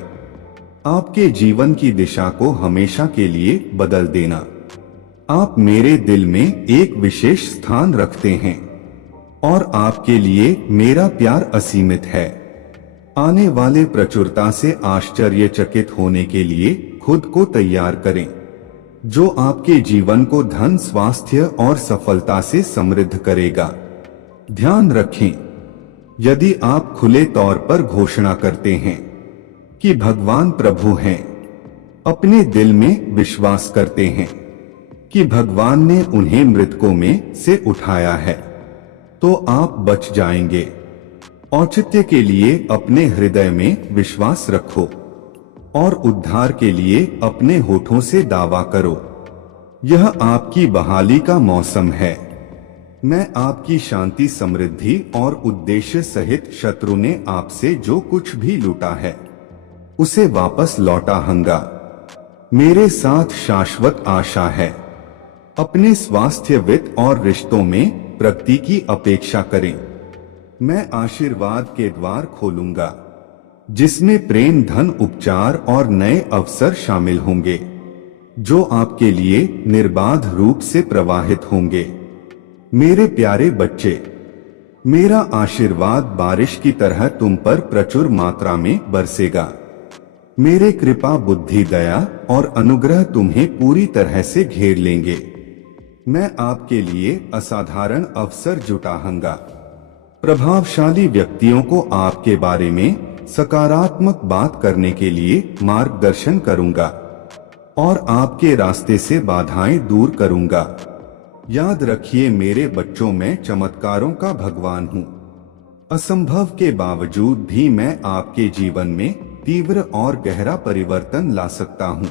आपके जीवन की दिशा को हमेशा के लिए बदल देना। आप मेरे दिल में एक विशेष स्थान रखते हैं और आपके लिए मेरा प्यार असीमित है। आने वाले प्रचुरता से आश्चर्यचकित होने के लिए खुद को तैयार करें, जो आपके जीवन को धन, स्वास्थ्य और सफलता से समृद्ध करेगा। ध्यान रखें, यदि आप खुले तौर पर घोषणा करते हैं कि भगवान प्रभु हैं, अपने दिल में विश्वास करते हैं कि भगवान ने उन्हें मृतकों में से उठाया है, तो आप बच जाएंगे। औचित्य के लिए अपने हृदय में विश्वास रखो और उद्धार के लिए अपने होठों से दावा करो। यह आपकी बहाली का मौसम है। मैं आपकी शांति, समृद्धि और उद्देश्य सहित शत्रु ने आपसे जो कुछ भी लूटा है, उसे वापस लौटाऊंगा। मेरे साथ शाश्वत आशा है। अपने स्वास्थ्य, वित्त और रिश्तों में प्रगति की अपेक्षा करें। मैं आशीर्वाद के द्वार खोलूंगा, जिसमें प्रेम, धन, उपचार और नए अवसर शामिल होंगे, जो आपके लिए निर्बाध रूप से प्रवाहित होंगे। मेरे प्यारे बच्चे, मेरा आशीर्वाद बारिश की तरह तुम पर प्रचुर मात्रा में बरसेगा। मेरे कृपा, बुद्धि, दया और अनुग्रह तुम्हें पूरी तरह से घेर लेंगे। मैं आपके लिए असाधारण अवसर जुटाऊंगा। प्रभावशाली व्यक्तियों को आपके बारे में सकारात्मक बात करने के लिए मार्गदर्शन करूंगा और आपके रास्ते से बाधाएं दूर करूंगा। याद रखिए मेरे बच्चों, मैं चमत्कारों का भगवान हूँ। असंभव के बावजूद भी मैं आपके जीवन में तीव्र और गहरा परिवर्तन ला सकता हूँ।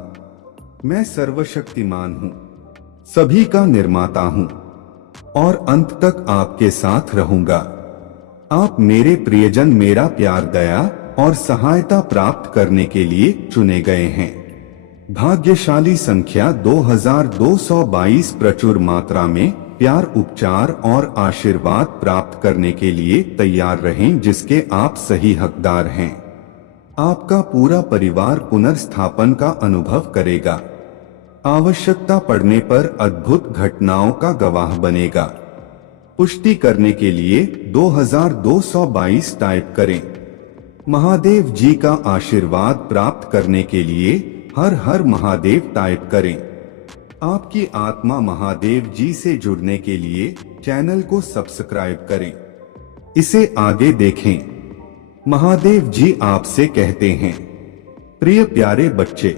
मैं सर्वशक्तिमान हूँ, सभी का निर्माता हूँ और अंत तक आपके साथ रहूंगा। आप मेरे प्रियजन मेरा प्यार, दया और सहायता प्राप्त करने के लिए चुने गए हैं। भाग्यशाली संख्या 2222 प्रचुर मात्रा में प्यार, उपचार और आशीर्वाद प्राप्त करने के लिए तैयार रहें, जिसके आप सही हकदार हैं। आपका पूरा परिवार पुनर्स्थापन का अनुभव करेगा। आवश्यकता पड़ने पर अद्भुत घटनाओं का गवाह बनेगा। पुष्टि करने के लिए 2222 टाइप करें। महादेव जी का आशीर्वाद प्राप्त करने के लिए हर हर महादेव टाइप करें। आपकी आत्मा महादेव जी से जुड़ने के लिए चैनल को सब्सक्राइब करें। इसे आगे देखें। महादेव जी आपसे कहते हैं, प्रिय प्यारे बच्चे,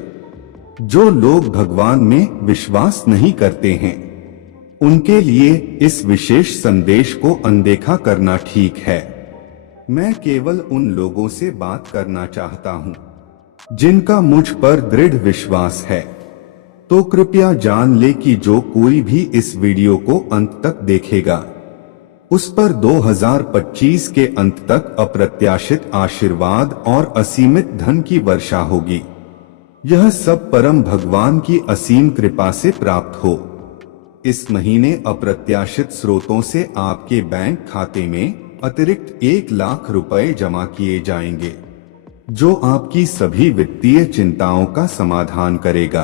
जो लोग भगवान में विश्वास नहीं करते हैं, उनके लिए इस विशेष संदेश को अनदेखा करना ठीक है। मैं केवल उन लोगों से बात करना चाहता हूं जिनका मुझ पर दृढ़ विश्वास है। तो कृपया जान ले कि जो कोई भी इस वीडियो को अंत तक देखेगा, उस पर 2025 के अंत तक अप्रत्याशित आशीर्वाद और असीमित धन की वर्षा होगी। यह सब परम भगवान की असीम कृपा से प्राप्त हो। इस महीने अप्रत्याशित स्रोतों से आपके बैंक खाते में अतिरिक्त 1 लाख रुपए जमा किए जाएंगे, जो आपकी सभी वित्तीय चिंताओं का समाधान करेगा।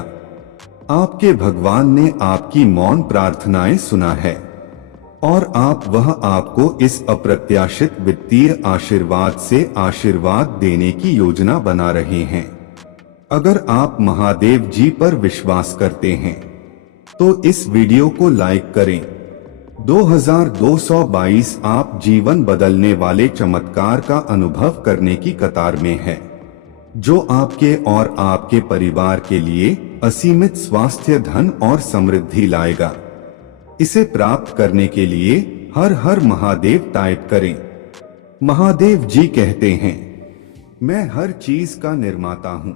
आपके भगवान ने आपकी मौन प्रार्थनाएं सुना है और वह आपको इस अप्रत्याशित वित्तीय आशीर्वाद से आशीर्वाद देने की योजना बना रहे हैं। अगर आप महादेव जी पर विश्वास करते हैं तो इस वीडियो को लाइक करें। 2222 आप जीवन बदलने वाले चमत्कार का अनुभव करने की कतार में है, जो आपके और आपके परिवार के लिए असीमित स्वास्थ्य, धन और समृद्धि लाएगा। इसे प्राप्त करने के लिए हर हर महादेव टाइप करें। महादेव जी कहते हैं, मैं हर चीज का निर्माता हूँ।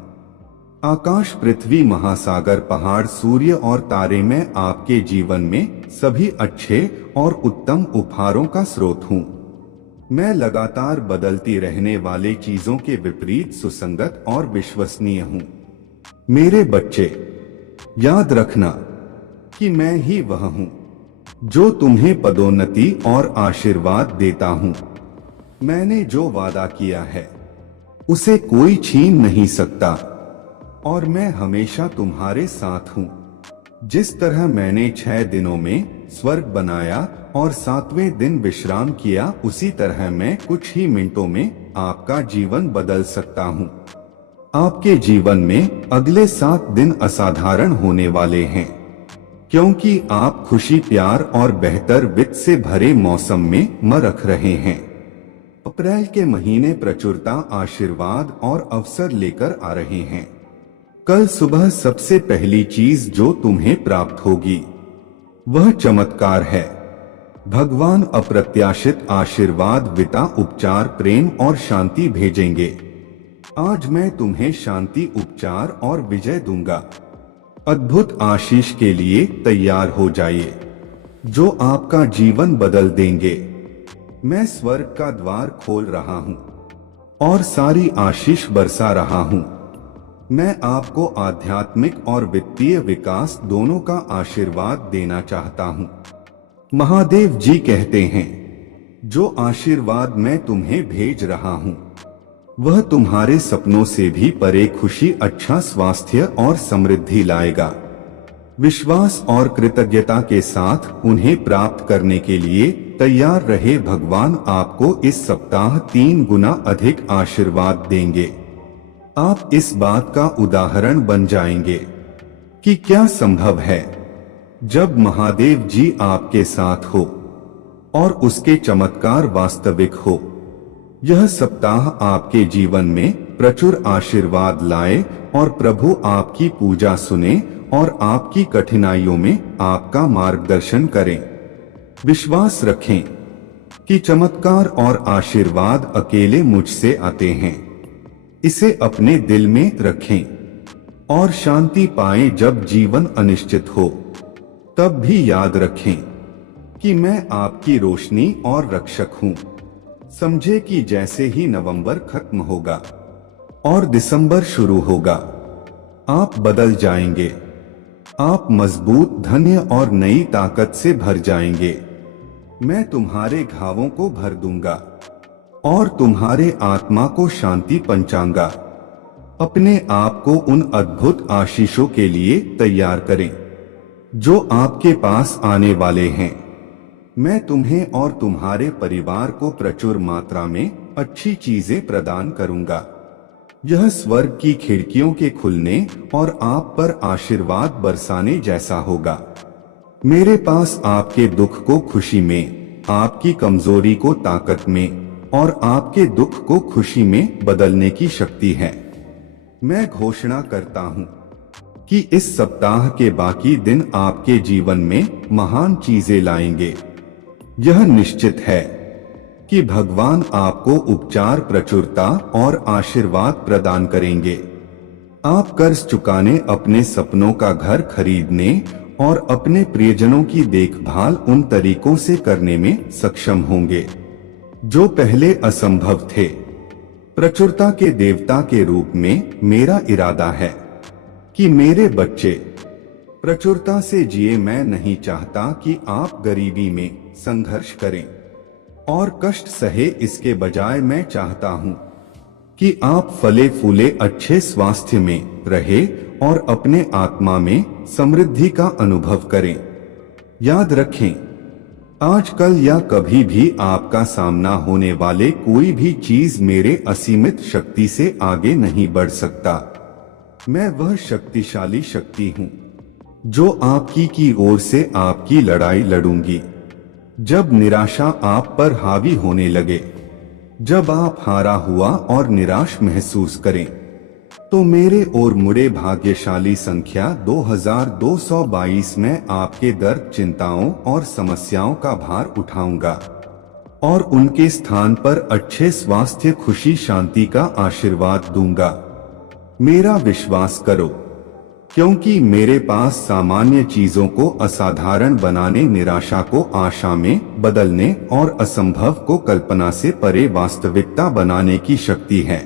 आकाश, पृथ्वी, महासागर, पहाड़, सूर्य और तारे, मैं आपके जीवन में सभी अच्छे और उत्तम उपहारों का स्रोत हूँ। मैं लगातार बदलती रहने वाले चीजों के विपरीत सुसंगत और विश्वसनीय हूँ। मेरे बच्चे, याद रखना कि मैं ही वह हूँ जो तुम्हें पदोन्नति और आशीर्वाद देता हूँ। मैंने जो वादा किया है उसे कोई छीन नहीं सकता और मैं हमेशा तुम्हारे साथ हूँ। जिस तरह मैंने 6 दिनों में स्वर्ग बनाया और 7वें दिन विश्राम किया, उसी तरह मैं कुछ ही मिनटों में आपका जीवन बदल सकता हूँ। आपके जीवन में अगले 7 दिन असाधारण होने वाले हैं, क्योंकि आप खुशी, प्यार और बेहतर वित्त से भरे मौसम में मरख रहे हैं। अप्रैल के महीने प्रचुरता, आशीर्वाद और अवसर लेकर आ रहे हैं। कल सुबह सबसे पहली चीज जो तुम्हें प्राप्त होगी वह चमत्कार है। भगवान अप्रत्याशित आशीर्वाद, वित्ता, उपचार, प्रेम और शांति भेजेंगे। आज मैं तुम्हें शांति, उपचार और विजय दूंगा। अद्भुत आशीष के लिए तैयार हो जाइए, जो आपका जीवन बदल देंगे। मैं स्वर्ग का द्वार खोल रहा हूँ और सारी आशीष बरसा रहा हूँ। मैं आपको आध्यात्मिक और वित्तीय विकास दोनों का आशीर्वाद देना चाहता हूँ। महादेव जी कहते हैं, जो आशीर्वाद मैं तुम्हें भेज रहा हूँ वह तुम्हारे सपनों से भी परे खुशी, अच्छा स्वास्थ्य और समृद्धि लाएगा। विश्वास और कृतज्ञता के साथ उन्हें प्राप्त करने के लिए तैयार रहे। भगवान आपको इस सप्ताह 3 गुना अधिक आशीर्वाद देंगे। आप इस बात का उदाहरण बन जाएंगे कि क्या संभव है जब महादेव जी आपके साथ हो और उसके चमत्कार वास्तविक हो। यह सप्ताह आपके जीवन में प्रचुर आशीर्वाद लाए और प्रभु आपकी पूजा सुने और आपकी कठिनाइयों में आपका मार्गदर्शन करें। विश्वास रखें कि चमत्कार और आशीर्वाद अकेले मुझसे आते हैं। इसे अपने दिल में रखें और शांति पाएं। जब जीवन अनिश्चित हो तब भी याद रखें कि मैं आपकी रोशनी और रक्षक हूँ। समझे कि जैसे ही नवंबर खत्म होगा और दिसंबर शुरू होगा, आप बदल जाएंगे। आप मजबूत, धन्य और नई ताकत से भर जाएंगे। मैं तुम्हारे घावों को भर दूंगा और तुम्हारे आत्मा को शांति पहुंचाऊंगा। अपने आप को उन अद्भुत आशीषों के लिए तैयार करें जो आपके पास आने वाले हैं। मैं तुम्हें और तुम्हारे परिवार को प्रचुर मात्रा में अच्छी चीजें प्रदान करूंगा। यह स्वर्ग की खिड़कियों के खुलने और आप पर आशीर्वाद बरसाने जैसा होगा। मेरे पास आपके दुख को खुशी में, आपकी कमजोरी को ताकत में और आपके दुख को खुशी में बदलने की शक्ति है। मैं घोषणा करता हूं कि इस सप्ताह के बाकी दिन आपके जीवन में महान चीजें लाएंगे। यह निश्चित है कि भगवान आपको उपचार, प्रचुरता और आशीर्वाद प्रदान करेंगे। आप कर्ज चुकाने, अपने सपनों का घर खरीदने और अपने प्रियजनों की देखभाल उन तरीकों से करने में सक्षम होंगे जो पहले असंभव थे। प्रचुरता के देवता के रूप में मेरा इरादा है कि मेरे बच्चे प्रचुरता से जिए। मैं नहीं चाहता कि आप गरीबी में संघर्ष करें और कष्ट सहे। इसके बजाय मैं चाहता हूं कि आप फले फूले, अच्छे स्वास्थ्य में रहे और अपने आत्मा में समृद्धि का अनुभव करें। याद रखें, आजकल या कभी भी आपका सामना होने वाले कोई भी चीज मेरे असीमित शक्ति से आगे नहीं बढ़ सकता। मैं वह शक्तिशाली शक्ति हूं जो आपकी की ओर से आपकी लड़ाई लड़ूंगी। जब निराशा आप पर हावी होने लगे, जब आप हारा हुआ और निराश महसूस करें, तो मेरे ओर मुड़े। भाग्यशाली संख्या 2222 में आपके दर्द, चिंताओं और समस्याओं का भार उठाऊंगा और उनके स्थान पर अच्छे स्वास्थ्य, खुशी, शांति का आशीर्वाद दूंगा। मेरा विश्वास करो, क्योंकि मेरे पास सामान्य चीजों को असाधारण बनाने, निराशा को आशा में बदलने और असंभव को कल्पना से परे वास्तविकता बनाने की शक्ति है।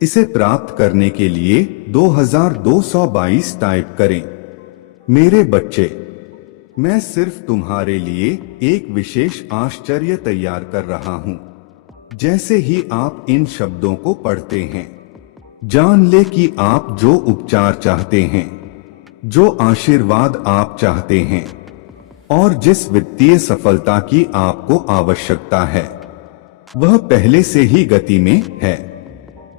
इसे प्राप्त करने के लिए 2222 टाइप करें। मेरे बच्चे, मैं सिर्फ तुम्हारे लिए एक विशेष आश्चर्य तैयार कर रहा हूं। जैसे ही आप इन शब्दों को पढ़ते हैं, जान ले कि आप जो उपचार चाहते हैं, जो आशीर्वाद आप चाहते हैं और जिस वित्तीय सफलता की आपको आवश्यकता है, वह पहले से ही गति में है।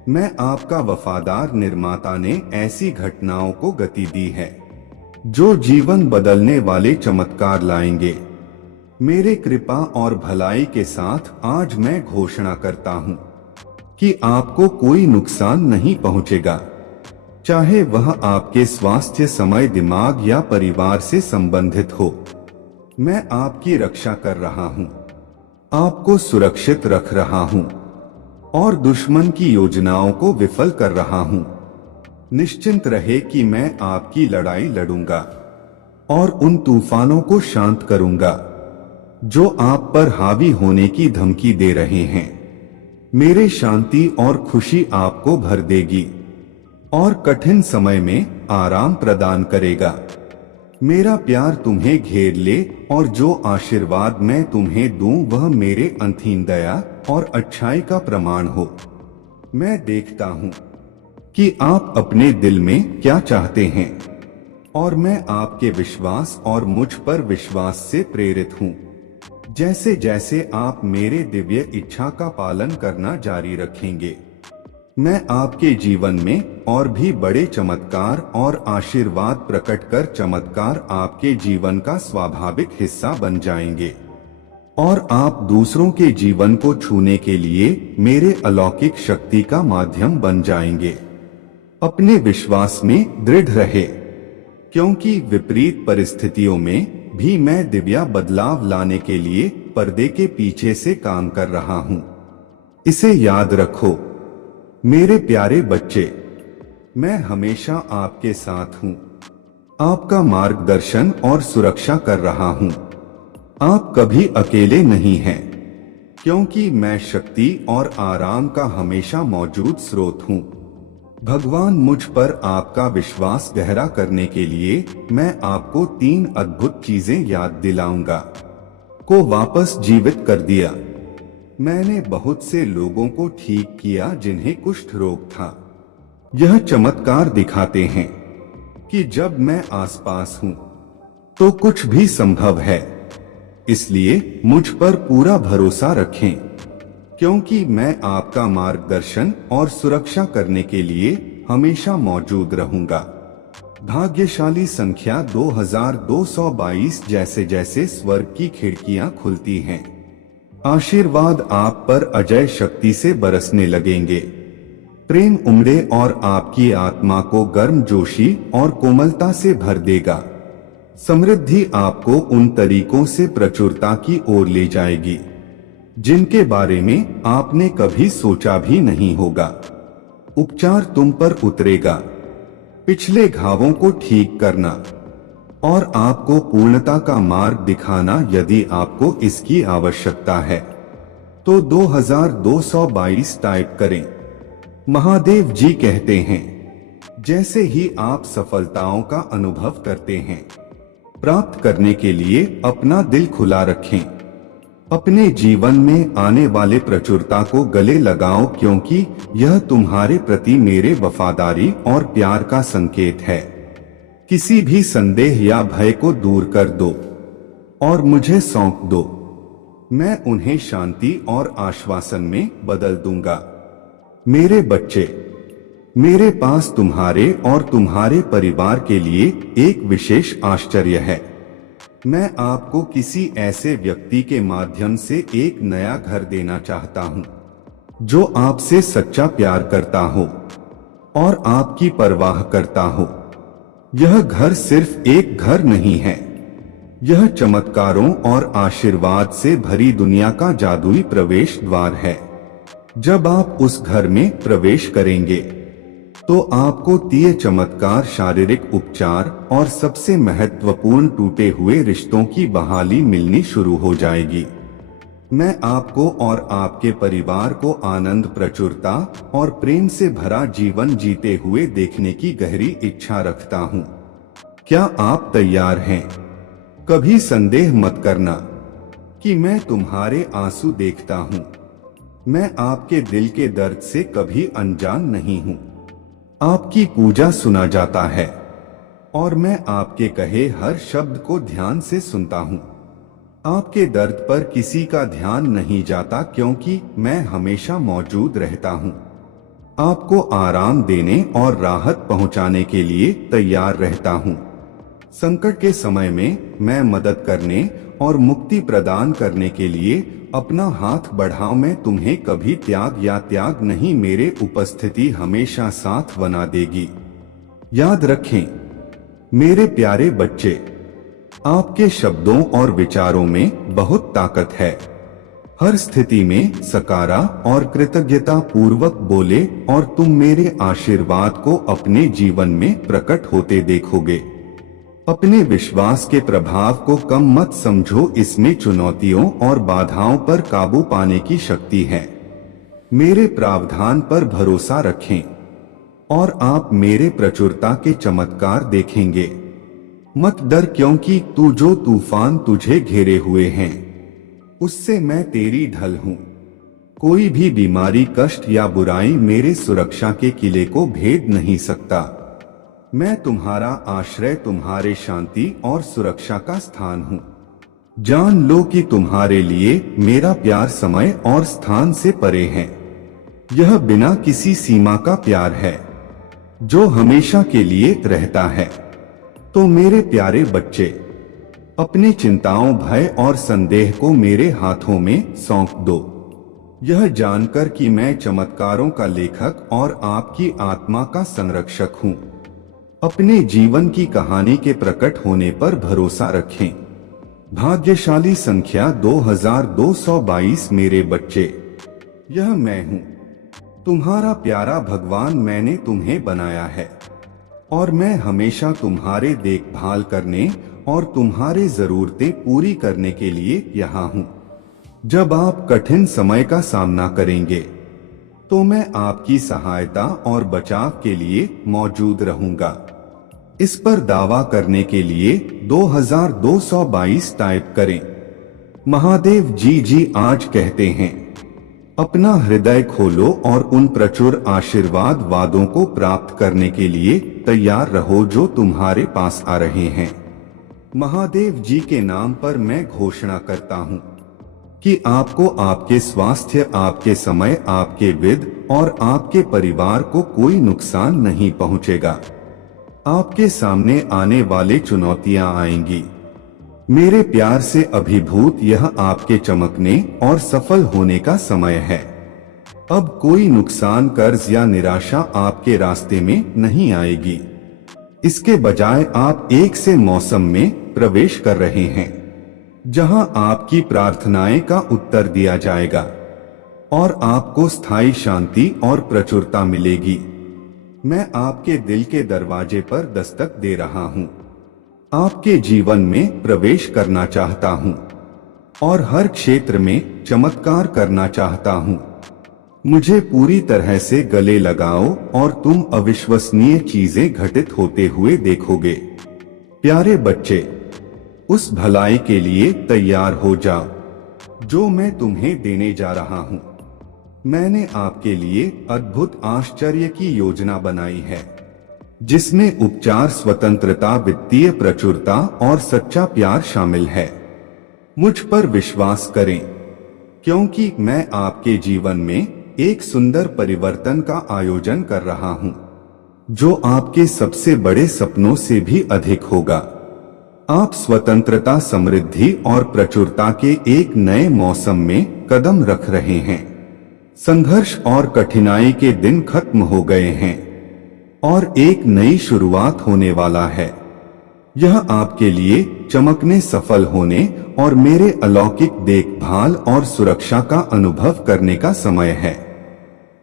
मैं आपका वफादार निर्माता ने ऐसी घटनाओं को गति दी है जो जीवन बदलने वाले चमत्कार लाएंगे। मेरे कृपा और भलाई के साथ आज मैं घोषणा करता हूं कि आपको कोई नुकसान नहीं पहुंचेगा, चाहे वह आपके स्वास्थ्य, समय, दिमाग या परिवार से संबंधित हो। मैं आपकी रक्षा कर रहा हूं, आपको सुरक्षित रख रहा हूं और दुश्मन की योजनाओं को विफल कर रहा हूं। निश्चिंत रहे कि मैं आपकी लड़ाई लड़ूंगा और उन तूफानों को शांत करूंगा जो आप पर हावी होने की धमकी दे रहे हैं। मेरे शांति और खुशी आपको भर देगी और कठिन समय में आराम प्रदान करेगा। मेरा प्यार तुम्हें घेर ले और जो आशीर्वाद मैं तुम्हें दूं वह मेरे अनंत दया और अच्छाई का प्रमाण हो। मैं देखता हूं कि आप अपने दिल में क्या चाहते हैं और मैं आपके विश्वास और मुझ पर विश्वास से प्रेरित हूं। जैसे जैसे आप मेरे दिव्य इच्छा का पालन करना जारी रखेंगे, मैं आपके जीवन में और भी बड़े चमत्कार और आशीर्वाद प्रकट कर चमत्कार आपके जीवन का स्वाभाविक हिस्सा बन जाएंगे और आप दूसरों के जीवन को छूने के लिए मेरे अलौकिक शक्ति का माध्यम बन जाएंगे। अपने विश्वास में दृढ़ रहे, क्योंकि विपरीत परिस्थितियों में भी मैं दिव्य बदलाव लाने के लिए पर्दे के पीछे से काम कर रहा हूं। इसे याद रखो मेरे प्यारे बच्चे, मैं हमेशा आपके साथ हूं, आपका मार्गदर्शन और सुरक्षा कर रहा हूं। आप कभी अकेले नहीं हैं, क्योंकि मैं शक्ति और आराम का हमेशा मौजूद स्रोत हूं। भगवान, मुझ पर आपका विश्वास गहरा करने के लिए मैं आपको 3 अद्भुत चीजें याद दिलाऊंगा। को वापस जीवित कर दिया। मैंने बहुत से लोगों को ठीक किया जिन्हें कुष्ठ रोग था। यह चमत्कार दिखाते हैं कि जब मैं आसपास हूं तो कुछ भी संभव है। इसलिए मुझ पर पूरा भरोसा रखें, क्योंकि मैं आपका मार्गदर्शन और सुरक्षा करने के लिए हमेशा मौजूद रहूंगा। भाग्यशाली संख्या 2222। जैसे जैसे स्वर्ग की खिड़कियां खुलती हैं, आशीर्वाद आप पर अजय शक्ति से बरसने लगेंगे। प्रेम उमड़े और आपकी आत्मा को गर्मजोशी और कोमलता से भर देगा। समृद्धि आपको उन तरीकों से प्रचुरता की ओर ले जाएगी जिनके बारे में आपने कभी सोचा भी नहीं होगा। उपचार तुम पर उतरेगा, पिछले घावों को ठीक करना और आपको पूर्णता का मार्ग दिखाना। यदि आपको इसकी आवश्यकता है तो 2222 टाइप करें। महादेव जी कहते हैं, जैसे ही आप सफलताओं का अनुभव करते हैं, प्राप्त करने के लिए अपना दिल खुला रखें। अपने जीवन में आने वाले प्रचुरता को गले लगाओ, क्योंकि यह तुम्हारे प्रति मेरे वफादारी और प्यार का संकेत है। किसी भी संदेह या भय को दूर कर दो और मुझे सौंप दो। मैं उन्हें शांति और आश्वासन में बदल दूंगा। मेरे बच्चे, मेरे पास तुम्हारे और तुम्हारे परिवार के लिए एक विशेष आश्चर्य है। मैं आपको किसी ऐसे व्यक्ति के माध्यम से एक नया घर देना चाहता हूं, जो आपसे सच्चा प्यार करता हो और आपकी परवाह करता हो। यह घर सिर्फ एक घर नहीं है, यह चमत्कारों और आशीर्वाद से भरी दुनिया का जादुई प्रवेश द्वार है। जब आप उस घर में प्रवेश करेंगे तो आपको 3 चमत्कार, शारीरिक उपचार और सबसे महत्वपूर्ण टूटे हुए रिश्तों की बहाली मिलनी शुरू हो जाएगी। मैं आपको और आपके परिवार को आनंद, प्रचुरता और प्रेम से भरा जीवन जीते हुए देखने की गहरी इच्छा रखता हूँ। क्या आप तैयार हैं? कभी संदेह मत करना कि मैं तुम्हारे आंसू देखता हूँ। मैं आपके दिल के दर्द से कभी अनजान नहीं हूँ। आपकी पूजा सुना जाता है और मैं आपके कहे हर शब्द को ध्यान से सुनता हूँ। आपके दर्द पर किसी का ध्यान नहीं जाता, क्योंकि मैं हमेशा मौजूद रहता हूँ। आपको आराम देने और राहत पहुँचाने के लिए तैयार रहता हूँ। संकट के समय में मैं मदद करने और मुक्ति प्रदान करने के लिए अपना हाथ बढ़ाऊं। मैं तुम्हें कभी त्याग नहीं, मेरे उपस्थिति हमेशा साथ बना देगी। याद रखें मेरे प्यारे बच्चे, आपके शब्दों और विचारों में बहुत ताकत है। हर स्थिति में सकारा और कृतज्ञता पूर्वक बोले और तुम मेरे आशीर्वाद को अपने जीवन में प्रकट होते देखोगे। अपने विश्वास के प्रभाव को कम मत समझो, इसमें चुनौतियों और बाधाओं पर काबू पाने की शक्ति है। मेरे प्रावधान पर भरोसा रखें और आप मेरे प्रचुरता के चमत्कार देखेंगे। मत डर, क्योंकि जो तूफान तुझे घेरे हुए हैं उससे मैं तेरी ढल हूँ। कोई भी बीमारी, कष्ट या बुराई मेरे सुरक्षा के किले को भेद नहीं सकता। मैं तुम्हारा आश्रय, तुम्हारे शांति और सुरक्षा का स्थान हूँ। जान लो कि तुम्हारे लिए मेरा प्यार समय और स्थान से परे है। यह बिना किसी सीमा का प्यार है जो हमेशा के लिए रहता है। तो मेरे प्यारे बच्चे, अपनी चिंताओं, भय और संदेह को मेरे हाथों में सौंप दो, यह जानकर कि मैं चमत्कारों का लेखक और आपकी आत्मा का संरक्षक हूँ। अपने जीवन की कहानी के प्रकट होने पर भरोसा रखें। भाग्यशाली संख्या 2222। मेरे बच्चे, यह मैं हूँ, तुम्हारा प्यारा भगवान। मैंने तुम्हें बनाया है और मैं हमेशा तुम्हारे देखभाल करने और तुम्हारे जरूरतें पूरी करने के लिए यहाँ हूँ। जब आप कठिन समय का सामना करेंगे तो मैं आपकी सहायता और बचाव के लिए मौजूद रहूंगा। इस पर दावा करने के लिए 2222 टाइप करें। महादेव जी आज कहते हैं, अपना हृदय खोलो और उन प्रचुर आशीर्वाद वादों को प्राप्त करने के लिए तैयार रहो जो तुम्हारे पास आ रहे हैं। महादेव जी के नाम पर मैं घोषणा करता हूँ कि आपको, आपके स्वास्थ्य, आपके समय, आपके वित्त और आपके परिवार को कोई नुकसान नहीं पहुँचेगा। आपके सामने आने वाले चुनौतियां आएंगी। मेरे प्यार से अभिभूत यह आपके चमकने और सफल होने का समय है। अब कोई नुकसान, कर्ज या निराशा आपके रास्ते में नहीं आएगी। इसके बजाय आप एक से मौसम में प्रवेश कर रहे हैं जहां आपकी प्रार्थनाएं का उत्तर दिया जाएगा और आपको स्थायी शांति और प्रचुरता मिलेगी। मैं आपके दिल के दरवाजे पर दस्तक दे रहा हूं, आपके जीवन में प्रवेश करना चाहता हूं और हर क्षेत्र में चमत्कार करना चाहता हूं। मुझे पूरी तरह से गले लगाओ और तुम अविश्वसनीय चीजें घटित होते हुए देखोगे। प्यारे बच्चे, उस भलाई के लिए तैयार हो जाओ जो मैं तुम्हें देने जा रहा हूं। मैंने आपके लिए अद्भुत आश्चर्य की योजना बनाई है जिसमें उपचार, स्वतंत्रता, वित्तीय प्रचुरता और सच्चा प्यार शामिल है। मुझ पर विश्वास करें क्योंकि मैं आपके जीवन में एक सुंदर परिवर्तन का आयोजन कर रहा हूं जो आपके सबसे बड़े सपनों से भी अधिक होगा। आप स्वतंत्रता, समृद्धि और प्रचुरता के एक नए मौसम में कदम रख रहे हैं। संघर्ष और कठिनाई के दिन खत्म हो गए हैं और एक नई शुरुआत होने वाला है। यह आपके लिए चमकने, सफल होने और मेरे अलौकिक देखभाल और सुरक्षा का अनुभव करने का समय है।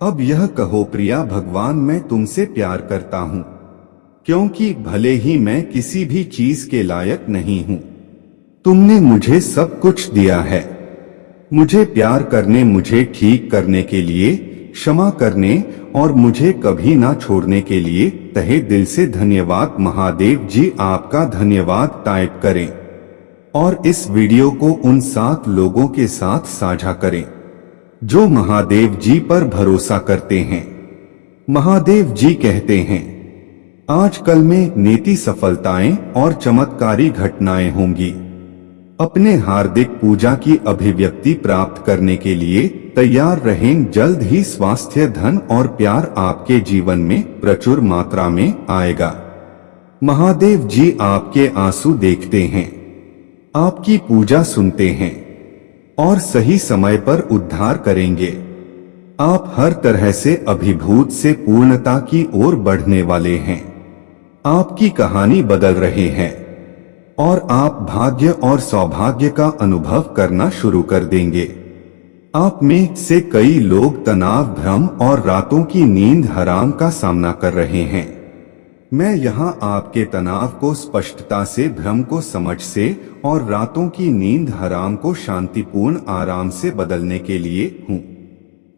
अब यह कहो, प्रिया भगवान, मैं तुमसे प्यार करता हूँ क्योंकि भले ही मैं किसी भी चीज के लायक नहीं हूँ, तुमने मुझे सब कुछ दिया है। मुझे प्यार करने, मुझे ठीक करने के लिए, क्षमा करने और मुझे कभी ना छोड़ने के लिए तहे दिल से धन्यवाद। महादेव जी आपका धन्यवाद टाइप करें और इस वीडियो को उन 7 लोगों के साथ साझा करें जो महादेव जी पर भरोसा करते हैं। महादेव जी कहते हैं, आजकल में नेति सफलताएं और चमत्कारी घटनाएं होंगी। अपने हार्दिक पूजा की अभिव्यक्ति प्राप्त करने के लिए तैयार रहें। जल्द ही स्वास्थ्य, धन और प्यार आपके जीवन में प्रचुर मात्रा में आएगा। महादेव जी आपके आंसू देखते हैं, आपकी पूजा सुनते हैं और सही समय पर उद्धार करेंगे। आप हर तरह से अभिभूत से पूर्णता की ओर बढ़ने वाले हैं। आपकी कहानी बदल रहे हैं और आप भाग्य और सौभाग्य का अनुभव करना शुरू कर देंगे। आप में से कई लोग तनाव, भ्रम और रातों की नींद हराम का सामना कर रहे हैं। मैं यहाँ आपके तनाव को स्पष्टता से, भ्रम को समझ से और रातों की नींद हराम को शांतिपूर्ण आराम से बदलने के लिए हूँ।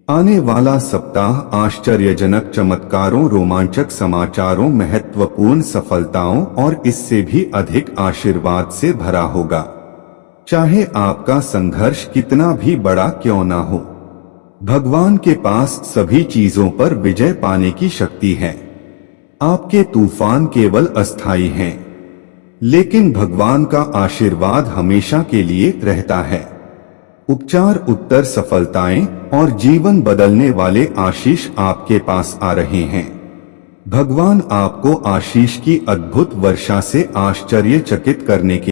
आने वाला सप्ताह आश्चर्यजनक चमत्कारों, रोमांचक समाचारों, महत्वपूर्ण सफलताओं और इससे भी अधिक आशीर्वाद से भरा होगा। चाहे आपका संघर्ष कितना भी बड़ा क्यों ना हो, भगवान के पास सभी चीजों पर विजय पाने की शक्ति है। आपके तूफान केवल अस्थायी हैं, लेकिन भगवान का आशीर्वाद हमेशा के लिए रहता है। उपचार, उत्तर, सफलताएं और जीवन बदलने वाले आशीष आपके पास आ रहे हैं। भगवान आपको आशीष की अद्भुत वर्षा से आश्चर्यचकित करने के